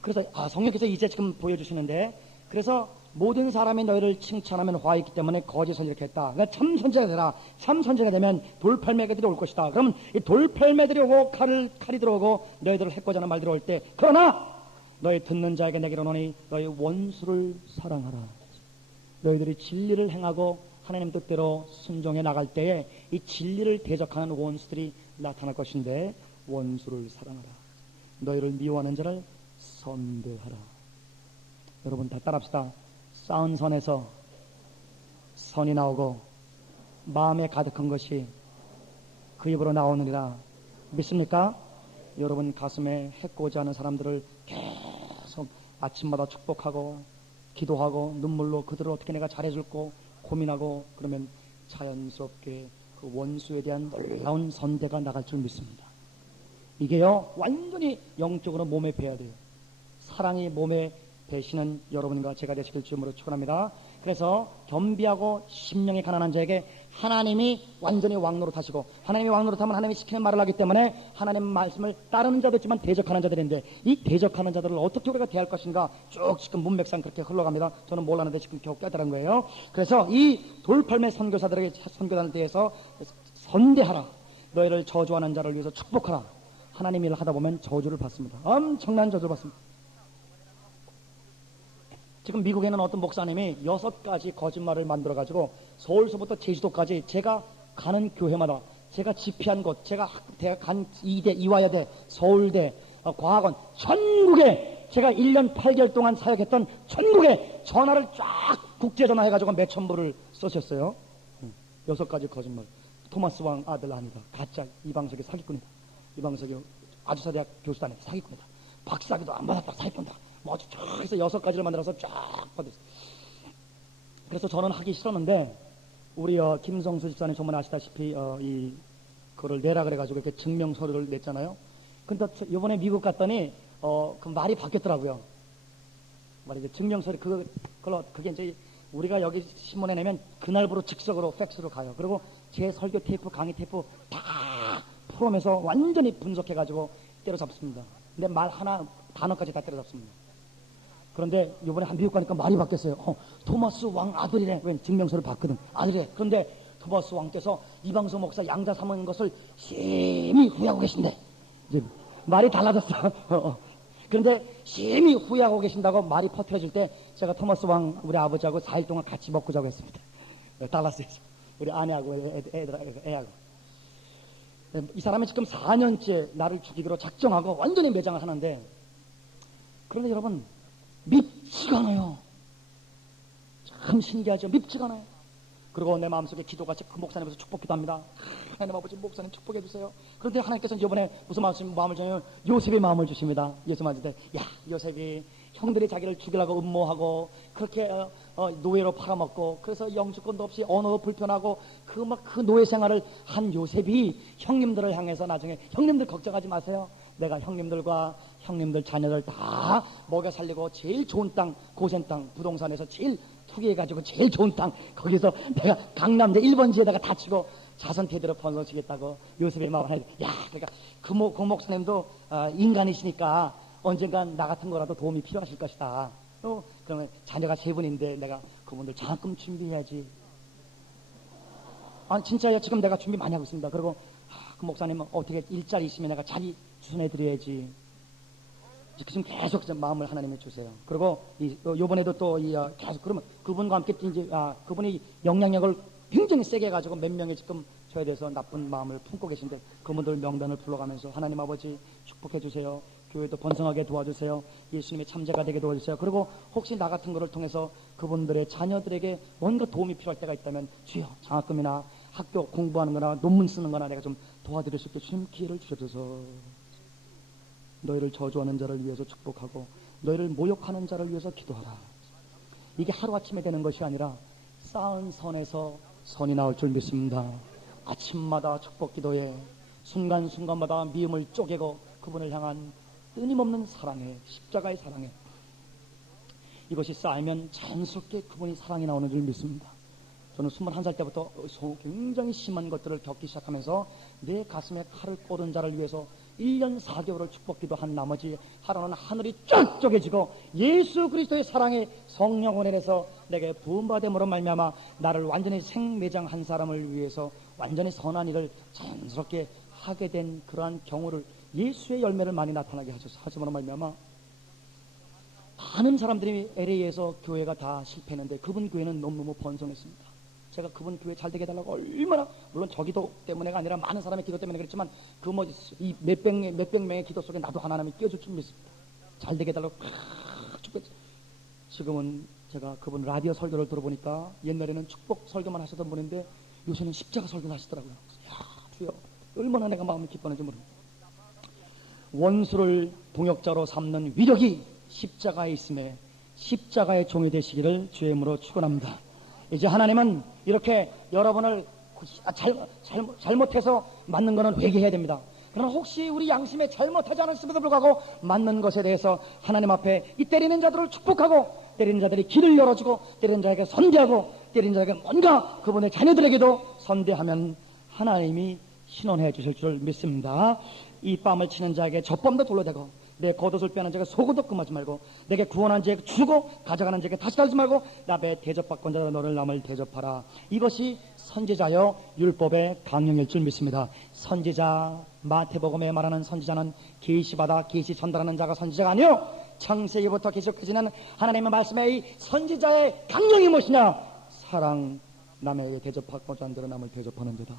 그래서 성령께서 이제 지금 보여주시는데, 그래서 모든 사람이 너희를 칭찬하면 화 있기 때문에 거짓 선지를 했다. 그러니까 참 선지가 되라. 참 선지가 되면 돌팔매들이 올 것이다. 그러면 이 돌팔매들이 오고 칼이 들어오고 너희들을 해코자 하는 말들이 올 때, 그러나 너희 듣는 자에게 내게 이르노니 너희 원수를 사랑하라. 너희들이 진리를 행하고 하나님 뜻대로 순종해 나갈 때에 이 진리를 대적하는 원수들이 나타날 것인데, 원수를 사랑하라. 너희를 미워하는 자를 선대하라. 여러분 다 따라합시다. 쌓은 선에서 선이 나오고 마음에 가득한 것이 그 입으로 나오느니라. 믿습니까? 여러분 가슴에 해코지 하는 사람들을 계속 아침마다 축복하고 기도하고 눈물로 그들을 어떻게 내가 잘해줄고 고민하고 그러면 자연스럽게 그 원수에 대한 놀라운 선대가 나갈 줄 믿습니다. 이게요 완전히 영적으로 몸에 배야 돼요. 사랑이 몸에 배시는 여러분과 제가 되시길 주님으로 축원합니다. 그래서 겸비하고 심령이 가난한 자에게 하나님이 완전히 왕노릇 하시고, 하나님이 왕노릇 하면 하나님이 시키는 말을 하기 때문에 하나님 말씀을 따르는 자도 있지만 대적하는 자들인데, 이 대적하는 자들을 어떻게 우리가 대할 것인가 쭉 지금 문맥상 그렇게 흘러갑니다. 저는 몰랐는데 지금 겨우 깨달은 거예요. 그래서 이 돌팔매 선교사들에게 선교단에 대해서 선대하라. 너희를 저주하는 자를 위해서 축복하라. 하나님 일을 하다 보면 저주를 받습니다. 엄청난 저주를 받습니다. 지금 미국에는 어떤 목사님이 6가지 거짓말을 만들어가지고 서울서부터 제주도까지 제가 가는 교회마다, 제가 집회한 곳, 제가 대학 간 이화여대, 서울대, 과학원, 전국에 제가 1년 8개월 동안 사역했던 전국에 전화를 쫙 국제전화 해가지고 몇천 부를 쓰셨어요. 6가지 거짓말. 토마스 왕 아들 아니다. 가짜 이방석의 사기꾼이다. 이방석이 아주사대학 교수도 아니다. 사기꾼이다. 박사학위도 안 받았다. 사기꾼이다. 뭐 아주 쫙 해서 6가지를 만들어서 쫙 받았어요. 그래서 저는 하기 싫었는데 우리 김성수 집사님 저번에 아시다시피 그거를 내라 그래가지고 이렇게 증명 서류를 냈잖아요. 근데 이번에 미국 갔더니 그 말이 바뀌었더라고요. 말이 이제 증명 서류 그게 이제 우리가 여기 신문에 내면 그날부로 즉석으로 팩스로 가요. 그리고 제 설교 테이프, 강의 테이프 다 프롬에서 완전히 분석해가지고 때려잡습니다. 근데 말 하나 단어까지 다 때려잡습니다. 그런데 이번에 미국 가니까 말이 바뀌었어요. 토마스 왕 아들이래. 왜 증명서를 봤거든. 아들이래. 그런데 토마스 왕께서 이방석 목사 양자 삼은 것을 심히 후회하고 계신데 이제 말이 달라졌어. 그런데 심히 후회하고 계신다고 말이 퍼뜨려질 때 제가 토마스 왕 우리 아버지하고 4일 동안 같이 먹고 자고 했습니다. 달라스에서 우리 아내하고 애하고. 이 사람은 지금 4년째 나를 죽이기로 작정하고 완전히 매장을 하는데, 그런데 여러분 밉지가 않아요. 참 신기하죠. 밉지가 않아요. 그리고 내 마음속에 기도가 그 목사님에서 축복기도 합니다. 하나님 아버지 목사님 축복해 주세요. 그런데 하나님께서는 이번에 무슨 마음을 주냐면 요셉의 마음을 주십니다. 예수 맞을 때, 야 요셉이 형들이 자기를 죽이려고 음모하고 그렇게 노예로 팔아먹고 그래서 영주권도 없이 언어 불편하고 그 노예 생활을 한 요셉이 형님들을 향해서 나중에 형님들 걱정하지 마세요. 내가 형님들과 형님들 자녀들 다 먹여 살리고 제일 좋은 땅, 고센 땅, 부동산에서 제일 투기해가지고 제일 좋은 땅, 거기서 내가 강남대 1번지에다가 다 치고 자선 대대로 번성시겠다고 요셉의 마음을 하니까, 야, 그러니까 그 목사님도 인간이시니까 언젠간 나 같은 거라도 도움이 필요하실 것이다. 그러면 자녀가 3분인데 내가 그분들 장학금 준비해야지. 아니 진짜요. 지금 내가 준비 많이 하고 있습니다. 그리고 그 목사님은 어떻게 일자리 있으면 내가 자리 추천해드려야지. 지금 계속 마음을 하나님이 주세요. 그리고 요번에도 또 계속 그러면 그분과 함께 이제 그분이 영향력을 굉장히 세게 해가지고 몇 명이 지금 저에 대해서 나쁜 마음을 품고 계신데 그분들 명단을 불러가면서 하나님 아버지 축복해 주세요. 교회도 번성하게 도와주세요. 예수님의 참제가 되게 도와주세요. 그리고 혹시 나 같은 거를 통해서 그분들의 자녀들에게 뭔가 도움이 필요할 때가 있다면 주여 장학금이나 학교 공부하는 거나 논문 쓰는 거나 내가 좀 도와드릴 수 있게 주님 기회를 주셔서 너희를 저주하는 자를 위해서 축복하고 너희를 모욕하는 자를 위해서 기도하라. 이게 하루아침에 되는 것이 아니라 쌓은 선에서 선이 나올 줄 믿습니다. 아침마다 축복 기도에 순간순간마다 미움을 쪼개고 그분을 향한 끊임없는 사랑에, 십자가의 사랑에, 이것이 쌓이면 자연스럽게 그분이 사랑이 나오는 줄 믿습니다. 저는 21살 때부터 굉장히 심한 것들을 겪기 시작하면서 내 가슴에 칼을 꽂은 자를 위해서 1년 4개월을 축복기도 한 나머지 하루는 하늘이 쫙 쪼개지고 예수 그리스도의 사랑의 성령 은혜에서 내게 부음받음으로 말미암아 나를 완전히 생매장한 사람을 위해서 완전히 선한 일을 자연스럽게 하게 된 그러한 경우를 예수의 열매를 많이 나타나게 하심으로 말미암아 많은 사람들이 LA에서 교회가 다 실패했는데 그분 교회는 너무너무 번성했습니다. 제가 그분 교회 잘 되게 해달라고 얼마나, 물론 저 기도 때문에가 아니라 많은 사람의 기도 때문에 그랬지만 그 이 몇백 명의 기도 속에 나도 하나님이 끼워줄 줄 믿습니다. 잘 되게 해달라고 지금은 제가 그분 라디오 설교를 들어보니까 옛날에는 축복 설교만 하시던 분인데 요새는 십자가 설교를 하시더라고요. 야 주여 얼마나 내가 마음이 기뻐하는지 모릅니다. 원수를 동역자로 삼는 위력이 십자가에 있음에 십자가의 종이 되시기를 주의 이름으로 축원합니다. 이제 하나님은 이렇게 여러분을 잘못해서 맞는 거는 회개해야 됩니다. 그러나 혹시 우리 양심에 잘못하지 않았음에도 불구하고 맞는 것에 대해서 하나님 앞에 이 때리는 자들을 축복하고 때리는 자들이 길을 열어주고 때리는 자에게 선대하고 때리는 자에게 뭔가 그분의 자녀들에게도 선대하면 하나님이 신원해 주실 줄 믿습니다. 이 뺨을 치는 자에게 젖밤도 돌려대고 내 겉옷을 빼는 자에게 속옷도 금하지 말고 내게 구원한 자에게 주고 가져가는 자에게 다시 달지 말고 나의 대접받건 자로 너를 남을 대접하라. 이것이 선지자여 율법의 강령일 줄 믿습니다. 선지자, 마태복음에 말하는 선지자는 계시받아 계시 전달하는 자가 선지자가 아니요 창세기부터 계속해지는 하나님의 말씀의 이 선지자의 강령이 무엇이냐? 사랑, 남에게 대접받고자 하는 자로 남을 대접하는 자다.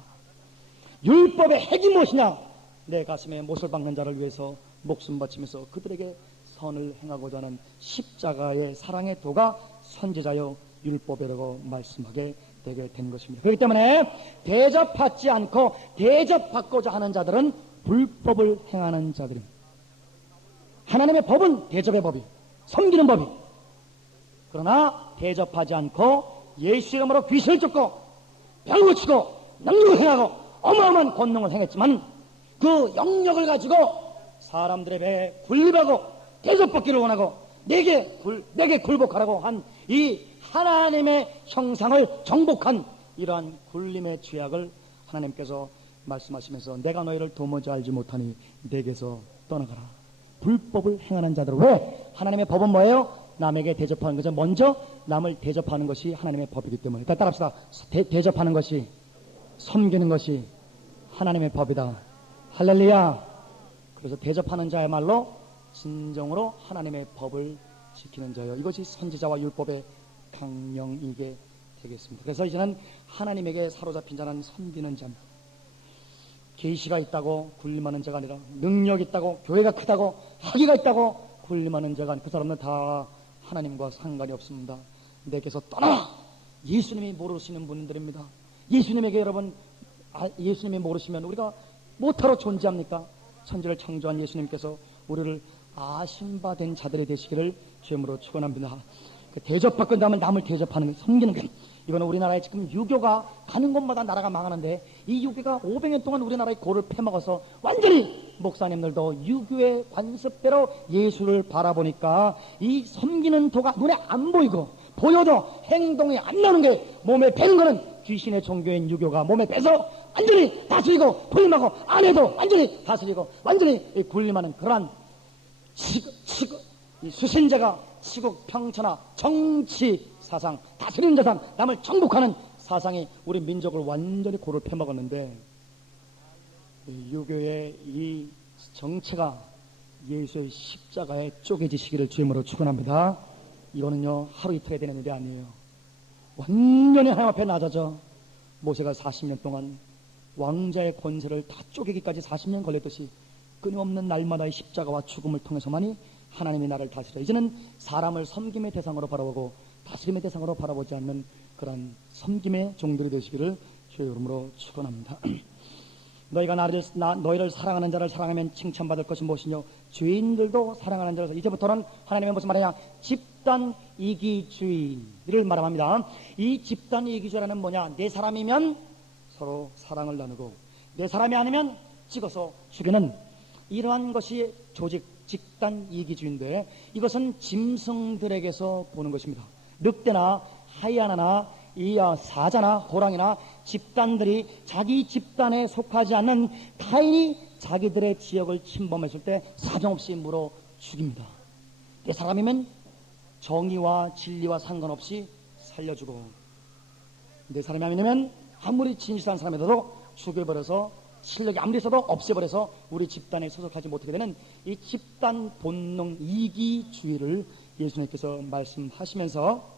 율법의 핵이 무엇이냐? 내 가슴에 못을 박는 자를 위해서 목숨 바치면서 그들에게 선을 행하고자 하는 십자가의 사랑의 도가 선지자여 율법이라고 말씀하게 되게 된 것입니다. 그렇기 때문에 대접받지 않고 대접받고자 하는 자들은 불법을 행하는 자들입니다. 하나님의 법은 대접의 법이, 섬기는 법이. 그러나 대접하지 않고 예수 이름으로 귀신을 쫓고 병을 고치고 능력을 행하고 어마어마한 권능을 행했지만 그 영역을 가지고 사람들의 배에 굴립하고 대접받기를 원하고 내게 굴복하라고 한 이 하나님의 형상을 정복한 이러한 굴림의 죄악을 하나님께서 말씀하시면서 내가 너희를 도무지 알지 못하니 내게서 떠나가라. 불법을 행하는 자들. 왜? 하나님의 법은 뭐예요? 남에게 대접하는 것은 먼저 남을 대접하는 것이 하나님의 법이기 때문에. 그러니까 따라합시다. 대접하는 것이, 섬기는 것이 하나님의 법이다. 할렐루야. 그래서 대접하는 자야말로 진정으로 하나님의 법을 지키는 자요. 이것이 선지자와 율법의 강령이게 되겠습니다. 그래서 이제는 하나님에게 사로잡힌 자는 섬기는 자입니다. 계시가 있다고 군림하는 자가 아니라 능력이 있다고 교회가 크다고 학위가 있다고 군림하는 자가 아니라 그 사람은 다 하나님과 상관이 없습니다. 내게서 떠나. 예수님이 모르시는 분들입니다. 예수님에게 여러분 예수님이 모르시면 우리가 못하러 존재합니까? 천지를 창조한 예수님께서 우리를 아신바된 자들이 되시기를 주님으로 축원합니다. 대접받고 나면 남을 대접하는 것, 섬기는 것. 이거는 우리나라에 지금 유교가 가는 곳마다 나라가 망하는데 이 유교가 500년 동안 우리나라의 고를 패먹어서 완전히 목사님들도 유교의 관습대로 예수를 바라보니까 이 섬기는 도가 눈에 안 보이고 보여도 행동이 안 나오는 게 몸에 배는 거는 귀신의 종교인 유교가 몸에 배서 완전히 다스리고 불림하고 안 해도 완전히 다스리고 완전히 굴림하는 그러한 이 수신자가 시국 평천하 정치 사상, 다스리는 자상, 남을 정복하는 사상이 우리 민족을 완전히 고를 패먹었는데 유교의 이 정체가 예수의 십자가에 쪼개지시기를 주님으로 축원합니다. 이거는요 하루 이틀에 되는 일이 아니에요. 완전히 하나님 앞에 낮아져 모세가 40년 동안 왕자의 권세를 다 쪼개기까지 40년 걸렸듯이 끊임없는 날마다의 십자가와 죽음을 통해서만이 하나님이 나를 다스려 이제는 사람을 섬김의 대상으로 바라보고 다스림의 대상으로 바라보지 않는 그런 섬김의 종들이 되시기를 주의 이름으로 축원합니다. 너희가 너희를 사랑하는 자를 사랑하면 칭찬받을 것이 무엇이뇨? 죄인들도 사랑하는 자를. 이제부터는 하나님의 무슨 말이냐? 집단 이기주의를 말합니다. 이 집단 이기주의라는 뭐냐? 내 사람이면 서로 사랑을 나누고 내 사람이 아니면 찍어서 죽이는 이러한 것이 집단 이기주의인데 이것은 짐승들에게서 보는 것입니다. 늑대나 하이아나나 이 사자나 호랑이나 집단들이 자기 집단에 속하지 않는 타인이 자기들의 지역을 침범했을 때 사정없이 물어 죽입니다. 내 사람이면 정의와 진리와 상관없이 살려주고 내 사람이 아니면 아무리 진실한 사람이라도 죽여버려서 실력이 아무리 있어도 없애버려서 우리 집단에 소속하지 못하게 되는 이 집단 본능 이기주의를 예수님께서 말씀하시면서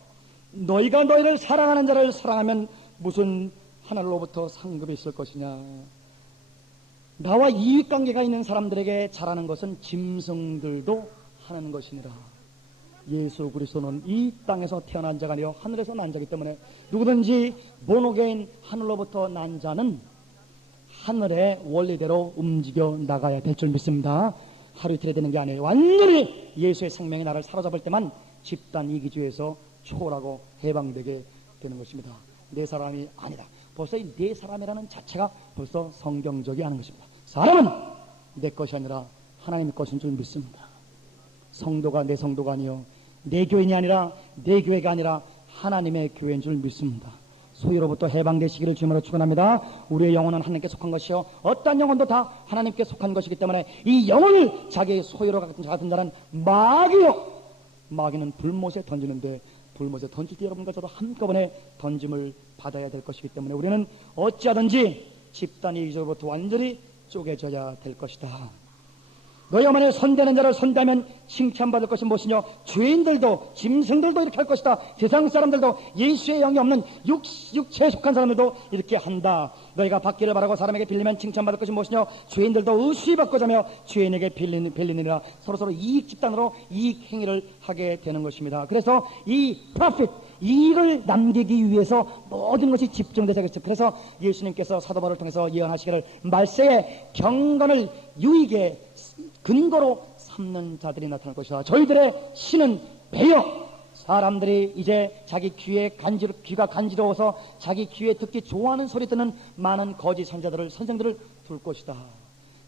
너희가 너희를 사랑하는 자를 사랑하면 무슨 하늘로부터 상급이 있을 것이냐. 나와 이익관계가 있는 사람들에게 잘하는 것은 짐승들도 하는 것이니라. 예수 그리스도는 이 땅에서 태어난 자가 아니라 하늘에서 난 자이기 때문에 누구든지 본어게인 하늘로부터 난 자는 하늘의 원리대로 움직여 나가야 될 줄 믿습니다. 하루 이틀에 되는 게 아니에요. 완전히 예수의 생명이 나를 사로잡을 때만 집단 이기주의에서 초월하고 해방되게 되는 것입니다. 내 사람이 아니다. 벌써 이 내 사람이라는 자체가 벌써 성경적이 아닌 것입니다. 사람은 내 것이 아니라 하나님의 것인 줄 믿습니다. 성도가 내 성도가 아니요 내 교인이 아니라 내 교회가 아니라 하나님의 교회인 줄 믿습니다. 소유로부터 해방되시기를 주님으로 축원합니다. 우리의 영혼은 하나님께 속한 것이요 어떠한 영혼도 다 하나님께 속한 것이기 때문에 이 영혼을 자기의 소유로 같은 자는 마귀요. 마귀는 불못에 던지는데 불못에 던질 때 여러분과 저도 한꺼번에 던짐을 받아야 될 것이기 때문에 우리는 어찌하든지 집단의 이기주의로부터 완전히 쪼개져야 될 것이다. 너희가 만약에 선대하는 자를 선대하면 칭찬받을 것이 무엇이냐? 죄인들도 짐승들도 이렇게 할 것이다. 세상 사람들도 예수의 영이 없는 육체에 속한 사람들도 이렇게 한다. 너희가 받기를 바라고 사람에게 빌리면 칭찬받을 것이 무엇이냐? 죄인들도 의수히 받고자며 죄인에게 빌리느니라. 서로서로 이익 집단으로 이익 행위를 하게 되는 것입니다. 그래서 이 프로핏, 이익을 남기기 위해서 모든 것이 집중되어 있어요. 그래서 예수님께서 사도 바울을 통해서 예언하시기를 말세에 경건을 유익의 근거로 삼는 자들이 나타날 것이다. 저희들의 신은 배역. 사람들이 이제 자기 귀가 간지러워서 자기 귀에 듣기 좋아하는 소리 듣는 많은 거짓 선생들을 둘 것이다.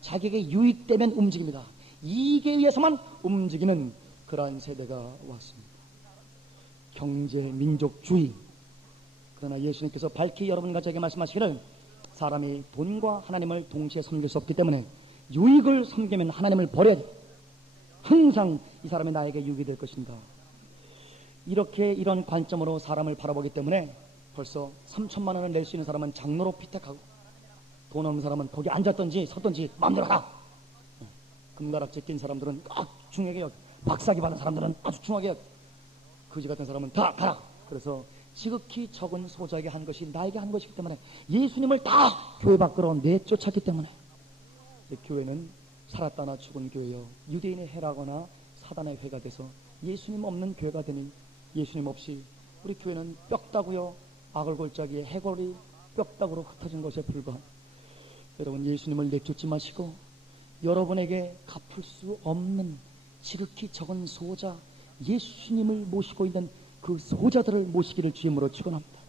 자기에게 유익되면 움직입니다. 이익에 의해서만 움직이는 그러한 세대가 왔습니다. 경제, 민족주의. 그러나 예수님께서 밝히 여러분과 저에게 말씀하시기를 사람이 돈과 하나님을 동시에 섬길 수 없기 때문에 유익을 섬기면 하나님을 버려야 돼. 항상 이 사람이 나에게 유익이 될 것입니다. 이렇게 이런 관점으로 사람을 바라보기 때문에 벌써 3천만 원을 낼 수 있는 사람은 장로로 피택하고 돈 없는 사람은 거기 앉았든지 섰든지 마음대로 하라. 금가락지 낀 사람들은 중하게 여기, 박사기 받은 사람들은 아주 중하게 여기, 거지 같은 사람은 다 가라. 그래서 지극히 적은 소자에게 한 것이 나에게 한 것이기 때문에 예수님을 다 교회 밖으로 내쫓았기 때문에 교회는 살았다나 죽은 교회요, 유대인의 해라거나 사단의 회가 돼서 예수님 없는 교회가 되니 예수님 없이 우리 교회는 뼈다구요, 아글골짜기에 해골이 뼈다구로 흩어진 것에 불과한. 여러분, 예수님을 내쫓지 마시고 여러분에게 갚을 수 없는 지극히 적은 소자, 예수님을 모시고 있는 그 소자들을 모시기를 주임으로 축원합니다.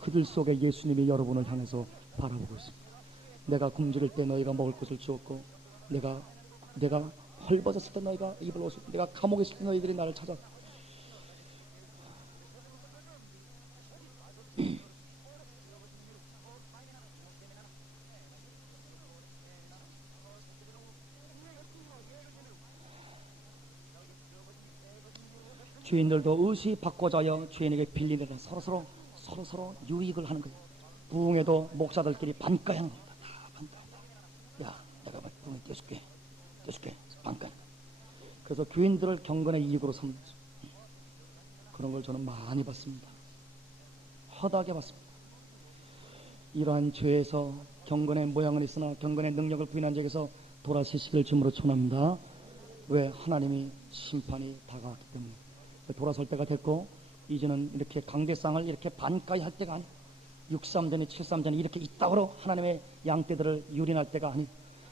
그들 속에 예수님이 여러분을 향해서 바라보고 있습니다. 내가 굶주릴 때 너희가 먹을 것을 주었고, 내가 헐벗었을 때 너희가 입을 옷을, 내가 감옥에 있을 때 너희들이 나를 찾아. 주인들도 의시 바꿔자여 주인에게 빌리느라 서로 유익을 하는 거예요. 부흥에도 목사들끼리 반가하는 겁니다. 야, 내가 부흥 떼줄게 반가. 그래서 교인들을 경건의 이익으로 삼는 거죠. 그런 걸 저는 많이 봤습니다. 허다하게 봤습니다. 이러한 죄에서 경건의 모양은 있으나 경건의 능력을 부인한 적에서 돌아서시기를 주님으로 촉원합니다. 왜? 하나님이 심판이 다가왔기 때문에. 돌아설 때가 됐고, 이제는 이렇게 강대상을 이렇게 반가이 할 때가 아니, 6.3전이 7.3전이 이렇게 이따구로 하나님의 양떼들을 유린할 때가 아니,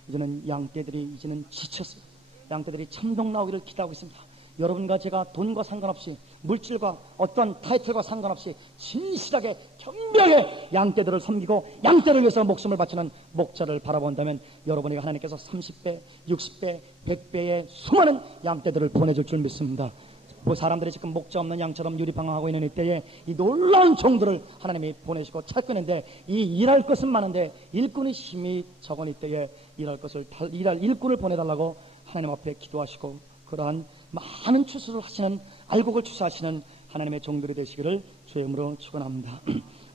이제는 양떼들이 이제는 지쳤어요. 양떼들이 참동 나오기를 기대하고 있습니다. 여러분과 제가 돈과 상관없이, 물질과 어떤 타이틀과 상관없이 진실하게 겸비하게 양떼들을 섬기고 양떼를 위해서 목숨을 바치는 목자를 바라본다면 여러분에게 하나님께서 30배, 60배, 100배의 수많은 양떼들을 보내줄 줄 믿습니다. 사람들이 지금 목자 없는 양처럼 유리방황하고 있는 이때에 이 놀라운 종들을 하나님이 보내시고 찾고 있는데, 이 일할 것은 많은데 일꾼이 힘이 적은 이때에 일할 일꾼을 보내달라고 하나님 앞에 기도하시고, 그러한 많은 추수를 하시는, 알곡을 추수하시는 하나님의 종들이 되시기를 주의 이름으로 축원합니다.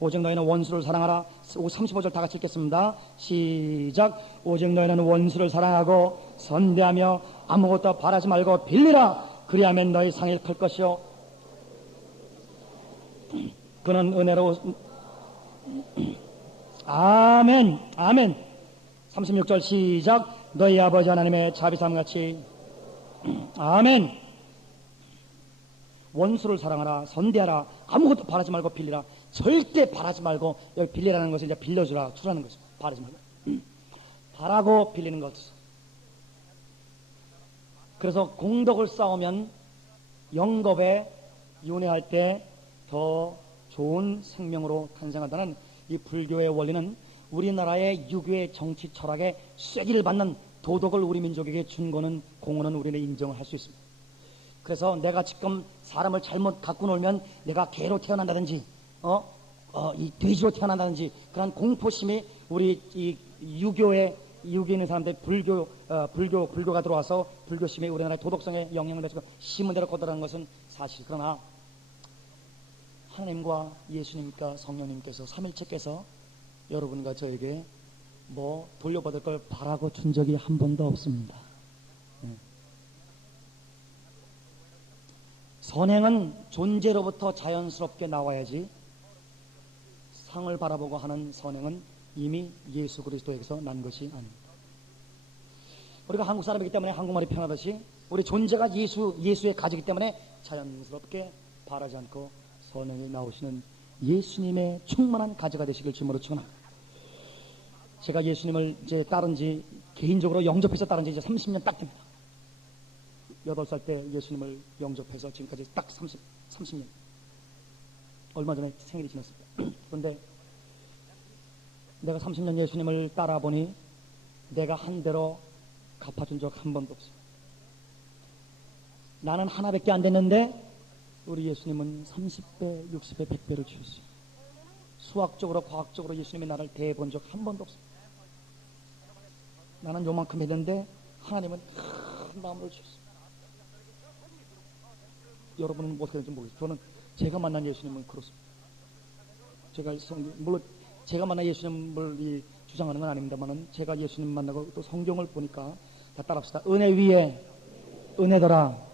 오직 너희는 원수를 사랑하라. 35절 다 같이 읽겠습니다. 시작. 오직 너희는 원수를 사랑하고 선대하며 아무것도 바라지 말고 빌리라. 그리하면 너희 상이 클 것이요, 그는 은혜로. 아멘. 36절 시작. 너희 아버지 하나님의 자비삼같이. 아멘. 원수를 사랑하라, 선대하라, 아무것도 바라지 말고 빌리라. 절대 바라지 말고, 여기 빌리라는 것은 이제 빌려주라, 주라는 것입니다. 바라지 말고. 바라고 빌리는 것. 그래서 공덕을 쌓으면 영겁에 윤회할 때 더 좋은 생명으로 탄생한다는 이 불교의 원리는 우리나라의 유교의 정치 철학에 쐐기를 받는 도덕을 우리 민족에게 준 거는, 공헌은 우리는 인정을 할 수 있습니다. 그래서 내가 지금 사람을 잘못 갖고 놀면 내가 개로 태어난다든지 이 돼지로 태어난다든지 그런 공포심이 우리 이 유교에 있는 사람들, 불교가 들어와서 불교심이 우리나라의 도덕성에 영향을 미치고 심은 대로 거들어가는 것은 사실. 그러나 하나님과 예수님과 성령님께서, 삼일체께서 여러분과 저에게 뭐 돌려받을 걸 바라고 준 적이 한 번도 없습니다. 선행은 존재로부터 자연스럽게 나와야지, 상을 바라보고 하는 선행은 이미 예수 그리스도에게서 난 것이 아닙니다. 우리가 한국 사람이기 때문에 한국말이 편하듯이 우리 존재가 예수의 가지기 때문에 자연스럽게 바라지 않고 성령이 나오시는 예수님의 충만한 가지가 되시길 주님으로 축원합니다. 제가 예수님을 이제 따른 지 개인적으로 영접해서 따른 지 이제 30년 딱 됩니다. 8살 때 예수님을 영접해서 지금까지 딱 30년. 얼마 전에 생일이 지났습니다. 그런데 내가 30년 예수님을 따라 보니 내가 한 대로 갚아준 적 한 번도 없어요. 나는 하나밖에 안 됐는데 우리 예수님은 30배, 60배, 100배를 주셨어요. 수학적으로 과학적으로 예수님이 나를 대해본 적 한 번도 없어요. 나는 요만큼 했는데 하나님은 큰 마음을 주셨어요. 여러분은 어떻게 되는지 모르겠어요. 저는 제가 만난 예수님은 그렇습니다. 물론 제가 만난 예수님을 주장하는 건 아닙니다만은 제가 예수님 만나고 또 성경을 보니까 다 따라합시다. 은혜 위에 은혜더라.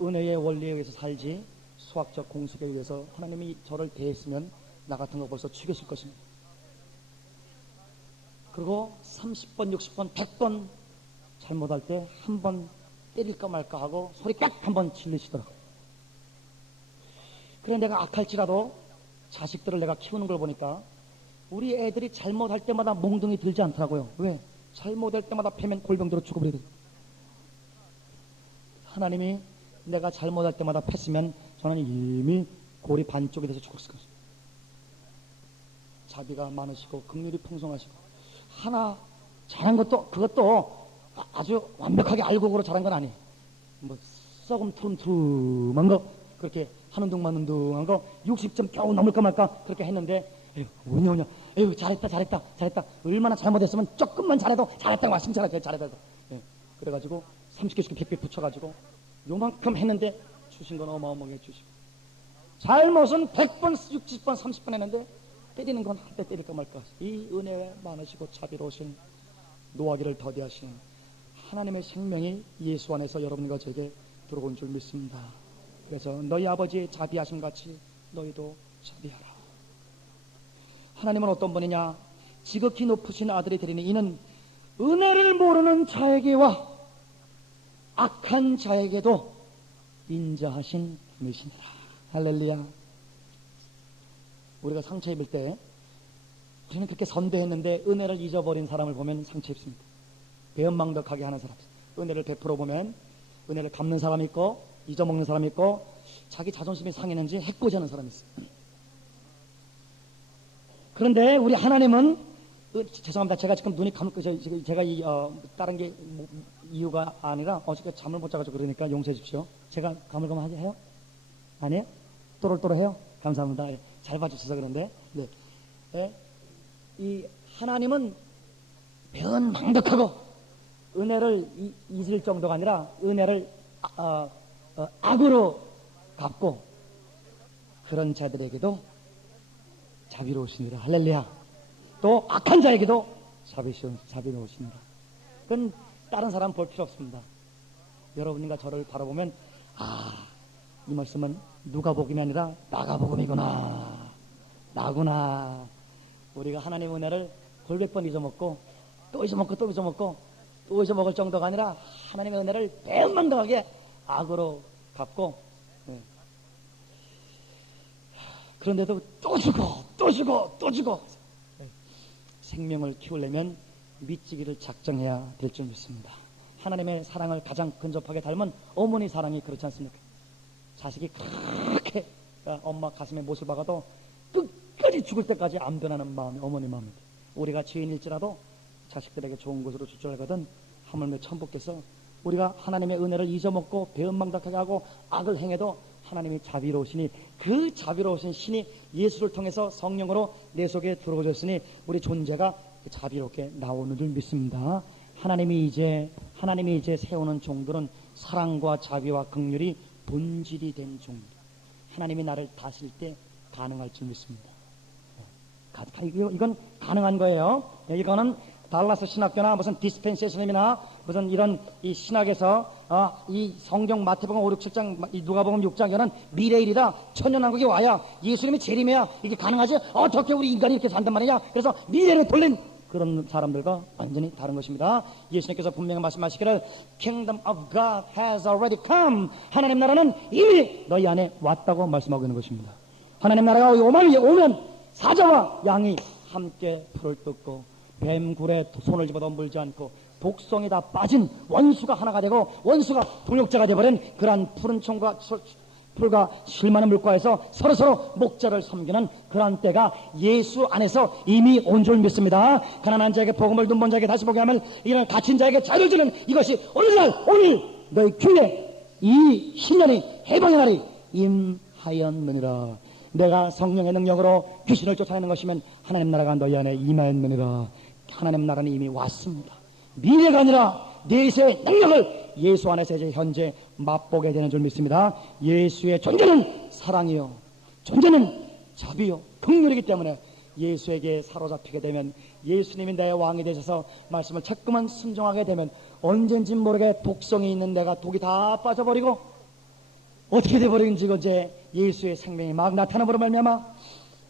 은혜의 원리에 의해서 살지 수학적 공식에 의해서 하나님이 저를 대했으면 나 같은 거 벌써 죽였을 것입니다. 그리고 30번, 60번, 100번 잘못할 때 한 번 때릴까 말까 하고 소리 깍 한 번 질리시더라고요. 그래 내가 악할지라도 자식들을 내가 키우는 걸 보니까 우리 애들이 잘못할 때마다 몽둥이 들지 않더라고요. 왜? 잘못할 때마다 패면 골병들어 죽어버려야 돼요. 하나님이 내가 잘못할 때마다 팼으면 저는 이미 골이 반쪽이 돼서 죽었을 것입니다. 자비가 많으시고 긍휼이 풍성하시고 하나 잘한 것도 그것도 아주 완벽하게 알고고로 잘한 건 아니에요. 뭐 썩음 툼툼한 거 그렇게 하는 둥마는 둥한 거 60점 겨우 넘을까 말까 그렇게 했는데 에휴 오냐 에휴 잘했다 얼마나 잘못했으면 조금만 잘해도 잘했다고 말씀 잘했다. 예, 그래가지고 30개씩 100개 붙여가지고 요만큼 했는데 주신 건 어마어마하게 주시고 잘못은 100번 60번 30번 했는데 때리는 건 한 대 때릴까 말까. 이 은혜 많으시고 자비로우신 노하기를 더디하시는 하나님의 생명이 예수 안에서 여러분과 제게 들어온 줄 믿습니다. 그래서 너희 아버지의 자비하심 같이 너희도 자비하라. 하나님은 어떤 분이냐? 지극히 높으신 아들이 되리니 이는 은혜를 모르는 자에게와 악한 자에게도 인자하신 분이시니라. 할렐루야. 우리가 상처 입을 때 우리는 그렇게 선대했는데 은혜를 잊어버린 사람을 보면 상처 입습니다. 배은망덕하게 하는 사람, 은혜를 베풀어 보면 은혜를 갚는 사람이 있고 잊어먹는 사람이 있고 자기 자존심이 상했는지 해코지하는 사람이 있어요. 그런데 우리 하나님은 죄송합니다. 제가 지금 눈이 제가 다른 게 이유가 아니라 어저께 잠을 못 자가지고 그러니까 용서해 주십시오. 제가 가물가물해요? 아니에요? 또롤또롤해요? 감사합니다. 예, 잘 봐주셔서 그런데 네. 예, 이 하나님은 배은망덕하고 은혜를 잊을 정도가 아니라 은혜를 악으로 갚고 그런 자들에게도 자비로우시니라. 할렐루야. 또 악한 자에게도 자비로우시니라. 그건 다른 사람 볼 필요 없습니다. 여러분과 저를 바라보면 이 말씀은 누가복음이 아니라 마가복음이구나. 나구나. 우리가 하나님의 은혜를 골백번 잊어먹고 또 잊어먹고 또 잊어먹고 또 잊어먹을 정도가 아니라 하나님의 은혜를 배은망덕하게 악으로 갚고 그런데도 또 주고 생명을 키우려면 미치기를 작정해야 될 줄 믿습니다. 하나님의 사랑을 가장 근접하게 닮은 어머니 사랑이 그렇지 않습니까? 자식이 그렇게 엄마 가슴에 못을 박아도 끝까지 죽을 때까지 안 변하는 마음이 어머니 마음입니다. 우리가 죄인일지라도 자식들에게 좋은 것으로 줄 줄 알거든 하물며 천부께서 우리가 하나님의 은혜를 잊어먹고 배은망덕하게 하고 악을 행해도 하나님이 자비로우시니 그 자비로우신 신이 예수를 통해서 성령으로 내 속에 들어오셨으니 우리 존재가 자비롭게 나오는 줄 믿습니다. 하나님이 이제 세우는 종들은 사랑과 자비와 긍휼이 본질이 된 종들. 하나님이 나를 다실 때 가능할 줄 믿습니다. 이건 가능한 거예요. 이거는 달라스 신학교나 무슨 디스펜세이션이나 무슨 이런 이 신학에서 이 성경 마태복음 5, 6, 7장 이 누가복음 6장에는 미래일이다. 천년왕국이 와야 예수님이 재림해야 이게 가능하지. 어떻게 우리 인간이 이렇게 산단 말이냐. 그래서 미래를 돌린 그런 사람들과 완전히 다른 것입니다. 예수님께서 분명히 말씀하시기를 Kingdom of God has already come. 하나님 나라는 이미 너희 안에 왔다고 말씀하고 있는 것입니다. 하나님 나라가 오면 사자와 양이 함께 풀을 뜯고 뱀굴에 손을 집어도 물지 않고 독성이 다 빠진 원수가 하나가 되고 원수가 동역자가 되어버린 그러한 푸른 총과 풀과 쉴만한 물가에서 서로서로 목자를 섬기는 그러한 때가 예수 안에서 이미 온 줄 믿습니다. 가난한 자에게 복음을 눈먼 자에게 다시 보게 하면 이런 갇힌 자에게 자유를 주는 이것이 오늘 너희 귀에 이 신년이 해방의 날이 임하였느니라. 내가 성령의 능력으로 귀신을 쫓아내는 것이면 하나님 나라가 너희 안에 임하였느니라. 하나님 나라는 이미 왔습니다. 미래가 아니라 내세의 능력을 예수 안에서 이제 현재 맛보게 되는 줄 믿습니다. 예수의 존재는 사랑이요, 존재는 자비요, 긍휼이기 때문에 예수에게 사로잡히게 되면, 예수님이 내 왕이 되셔서 말씀을 자꾸만 순종하게 되면 언젠지 모르게 독성이 있는 내가 독이 다 빠져버리고 어떻게 돼버리는지 이제 예수의 생명이 막 나타나버려 말미암아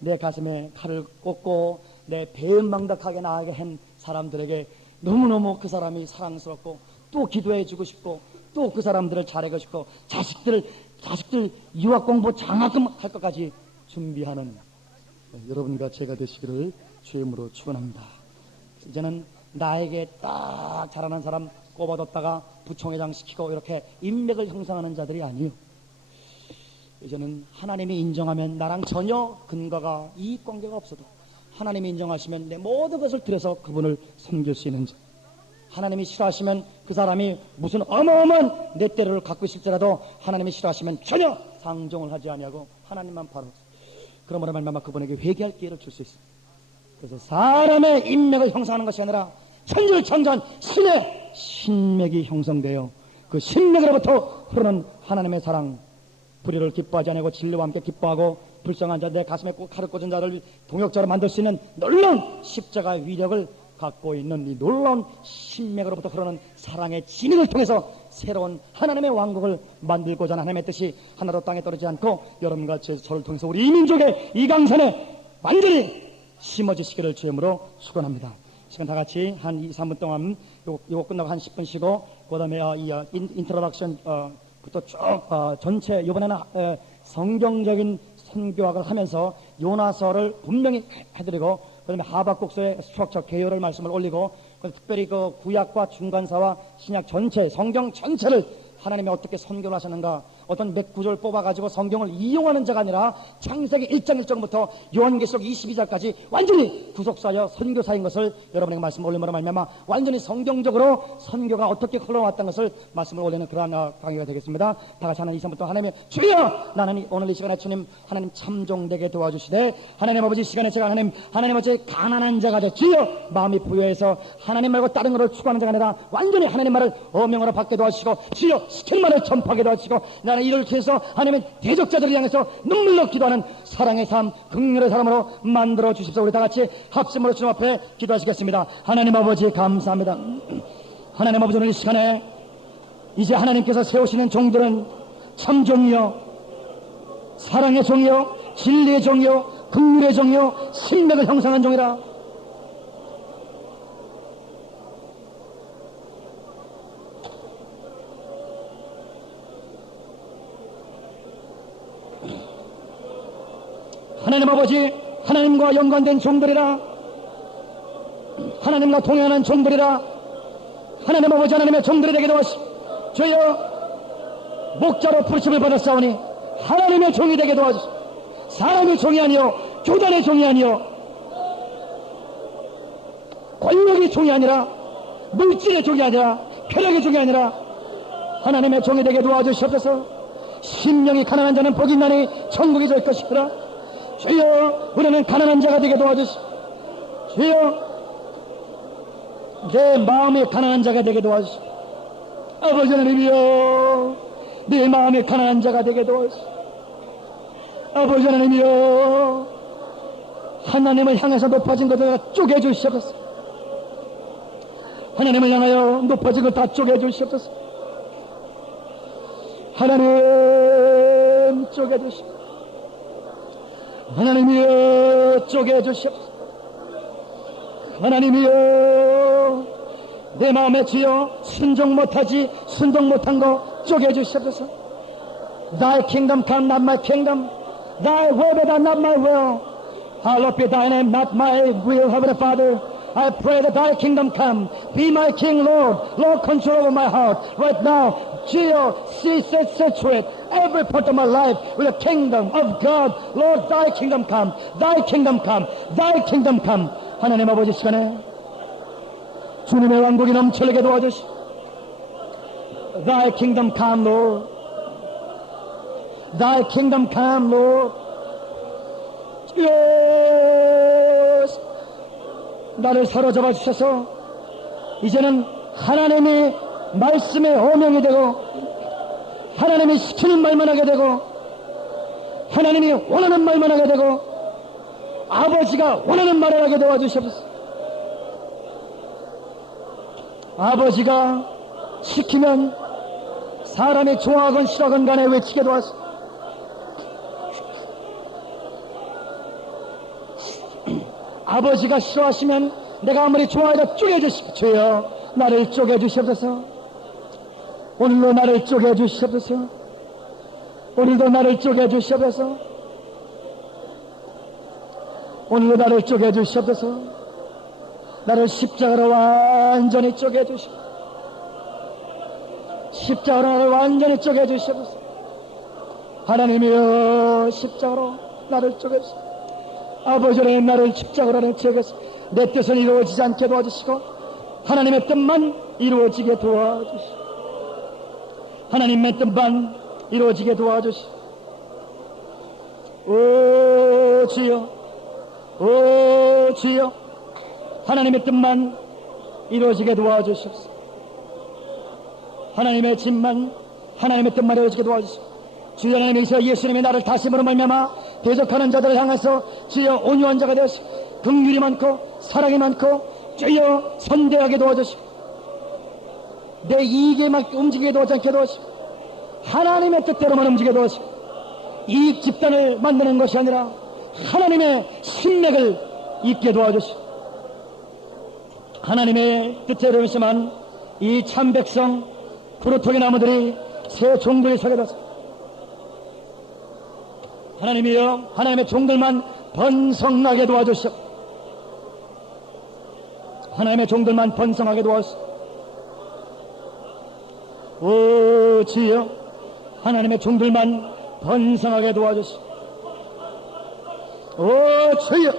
내 가슴에 칼을 꽂고 내 배은망덕하게 나가게 한 사람들에게 너무너무 그 사람이 사랑스럽고 또 기도해주고 싶고 또 그 사람들을 잘하고 싶고 자식들 유학 공부 장학금 할 것까지 준비하는 여러분과 제가 되시기를 주의 이름으로 축원합니다. 이제는 나에게 딱 잘하는 사람 꼽아뒀다가 부총회장 시키고 이렇게 인맥을 형성하는 자들이 아니요. 이제는 하나님이 인정하면 나랑 전혀 근거가 이익관계가 없어도 하나님이 인정하시면 내 모든 것을 들여서 그분을 섬길 수 있는 자. 하나님이 싫어하시면 그 사람이 무슨 어마어마한 내 때를 갖고 있을지라도 하나님이 싫어하시면 전혀 상종을 하지 아니하고 하나님만 바로 그러므로 말미암아 그분에게 회개할 기회를 줄 수 있습니다. 그래서 사람의 인맥을 형성하는 것이 아니라 천지를 신의 신맥이 형성되어 그 신맥으로부터 흐르는 하나님의 사랑, 불의를 기뻐하지 않고 진리와 함께 기뻐하고 불쌍한 자, 내 가슴에 칼을 꽂은 자를 동역자로 만들 수 있는 놀라운 십자가의 위력을 갖고 있는 이 놀라운 신맥으로부터 흐르는 사랑의 진액을 통해서 새로운 하나님의 왕국을 만들고자 하는 하나님의 뜻이 하나로 땅에 떨어지지 않고 여러분과 저를 통해서 우리 이민족의 이 강산에 완전히 심어지시기를 주님으로 축원합니다. 시간 다 같이 한 2, 3분 동안 요거 끝나고 한 10분 쉬고 그 다음에 인트로덕션 부터 쭉 전체 이번에는 성경적인 선교학을 하면서 요나서를 분명히 해드리고 그다음에 하박국서의 스트럭처 개요를 말씀을 올리고 특별히 그 구약과 중간사와 신약 전체 성경 전체를 하나님이 어떻게 선교를 하셨는가, 어떤 몇 구절 뽑아가지고 성경을 이용하는 자가 아니라 창세기 1장 1절부터 요한계시록 22장까지 완전히 구속사여 선교사인 것을 여러분에게 말씀을 올림으로 말미암아 완전히 성경적으로 선교가 어떻게 흘러왔다는 것을 말씀을 올리는 그러한 강의가 되겠습니다. 다 같이 하나님 2, 3분 동안 하나님의 주여 나는 오늘 이 시간에 주님 하나님 참종되게 도와주시되 하나님 아버지 시간에 제가 하나님 아버지 가난한 자가 되어 주여 마음이 부여해서 하나님 말고 다른 것을 추구하는 자가 아니라 완전히 하나님 말을 어명으로 받게 도와주시고 주여 시킨 말을 전파하게 도와주시고 나는 이를 통해서 하나님의 대적자들을 향해서 눈물로 기도하는 사랑의 삶, 긍휼의 사람으로 만들어 주십시오. 우리 다 같이 합심으로 주님 앞에 기도하시겠습니다. 하나님 아버지 감사합니다. 하나님 아버지 오늘 이 시간에 이제 하나님께서 세우시는 종들은 참종이요, 사랑의 종이요, 진리의 종이요, 긍휼의 종이요, 신맥을 형성한 종이라. 하나님 아버지 하나님과 연관된 종들이라, 하나님과 동행하는 종들이라. 하나님 아버지 하나님의 종들이 되게 도와주시오. 주여 목자로 부르심을 받았사오니 하나님의 종이 되게 도와주시오. 사람의 종이 아니요 교단의 종이 아니요 권력의 종이 아니라 물질의 종이 아니라 쾌락의 종이 아니라 하나님의 종이 되게 도와주시옵소서. 심령이 가난한 자는 복이 있나니 천국이 될 것이라. 주여 우리는 가난한 자가 되게 도와주시오. 주여 내 마음에 가난한 자가 되게 도와주시오. 아버지 하나님이여 내 마음에 가난한 자가 되게 도와주시오. 아버지 하나님이여 하나님을 향해서 높아진 것을 다 쪼개주시옵소서. 하나님을 향하여 높아진 것 다 쪼개주시옵소서. 하나님 쪼개주시옵소서. 하나님이여 쪼개주시옵소서. 하나님이여 내 마음에 지어 순종 못하지 순종 못한 거 쪼개주시옵소서. 나의 킹덤 come not my kingdom. Thy will be done, not my will. Hallowed be thy name, not my will, Heavenly Father. I pray that thy kingdom come. Be my king, Lord. Lord, control over my heart. Right now, Jesus, saturate every part of my life with the kingdom of God. Lord, thy kingdom come. Thy kingdom come. Thy kingdom come. 하나님 아버지 시간에 주님의 왕국이 넘쳐나게 도와주시. Thy kingdom come, Lord. Thy kingdom come, Lord. Yes. 나를 사로잡아 주셔서 이제는 하나님이 말씀의 어명이 되고 하나님이 시키는 말만 하게 되고 하나님이 원하는 말만 하게 되고 아버지가 원하는 말을 하게 도와주시옵소서. 아버지가 시키면 사람이 좋아하건 싫어하건 간에 외치게 도와주시옵소서. 아버지가 싫어하시면 내가 아무리 좋아해도 쪼개주십시오. 주여 나를 쪼개주시옵소서. 오늘도 나를 쪼개주시옵소서. 오늘도 나를 쪼개주시옵소서. 오늘도 나를 쪼개주시옵소서. 나를 십자가로 완전히 쪼개주시옵소서. 십자가로 나를 완전히 쪼개주시옵소서. 하나님이여 십자가로 나를 쪼개주시옵소서. 아버지의 나를 십자가로 나를 쪼개주시옵소서. 내 뜻은 이루어지지 않게 도와주시고 하나님의 뜻만 이루어지게 도와주시옵소서. 하나님의 뜻만 이루어지게 도와주시옵소서. 오 주여, 오 주여, 하나님의 뜻만 이루어지게 도와주시옵소서. 하나님의 뜻만, 하나님의 뜻만 이루어지게 도와주시옵소서. 주여 하나님이서 예수님이 나를 다심으로 말미암아 대적하는 자들을 향해서 주여 온유한 자가 되시고 긍휼이 많고 사랑이 많고 주여 선대하게 도와주시고 내 이익에 맞게 움직이게 도와주지 않게 도와주시고 하나님의 뜻대로만 움직이게 도와주시고 이익 집단을 만드는 것이 아니라 하나님의 신맥을 잇게 도와주시고 하나님의 뜻대로 있으면 이 참백성 푸르토기 나무들이 새 종들이 서게 되었습니다. 하나님이여 하나님의 종들만 번성하게 도와주시오. 하나님의 종들만 번성하게 도와주시오. 오 주여 하나님의 종들만 번성하게 도와주시오. 오 주여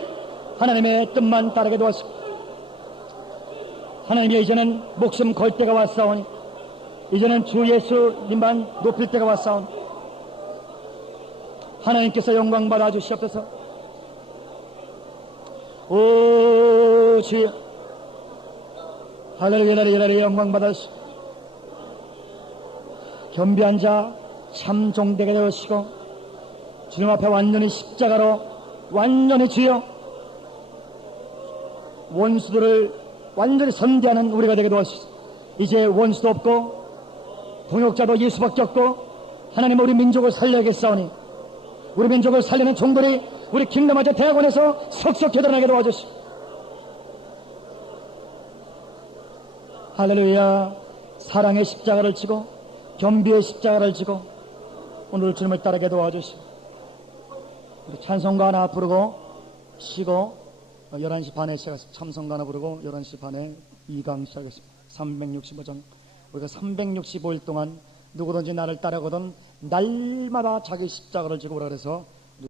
하나님의 뜻만 따르게 도와주시오. 하나님이여 이제는 목숨 걸 때가 왔사오니 이제는 주 예수님만 높일 때가 왔사오니 하나님께서 영광 받아 주시옵소서. 오 주여 할렐루야 영광 받아 주시고 겸비한 자 참 종되게 되시고 주님 앞에 완전히 십자가로 완전히 주여 원수들을 완전히 선대하는 우리가 되게 도와주시고 이제 원수도 없고 동역자도 예수밖에 없고 하나님 우리 민족을 살려야겠사오니 우리 민족을 살리는 종들이 우리 킹덤아재 대학원에서 속속히 드러나게 도와주시고 할렐루야 사랑의 십자가를 지고 겸비의 십자가를 지고 오늘 주님을 따르게 도와주시고 우리 찬송가 하나 부르고 쉬고 11시 반에 시작했습니다. 찬송가 하나 부르고 11시 반에 2강 시작했습니다. 365장 우리가 365일 동안 누구든지 나를 따르거든 날마다 자기 십자가를 지고 오라 그래서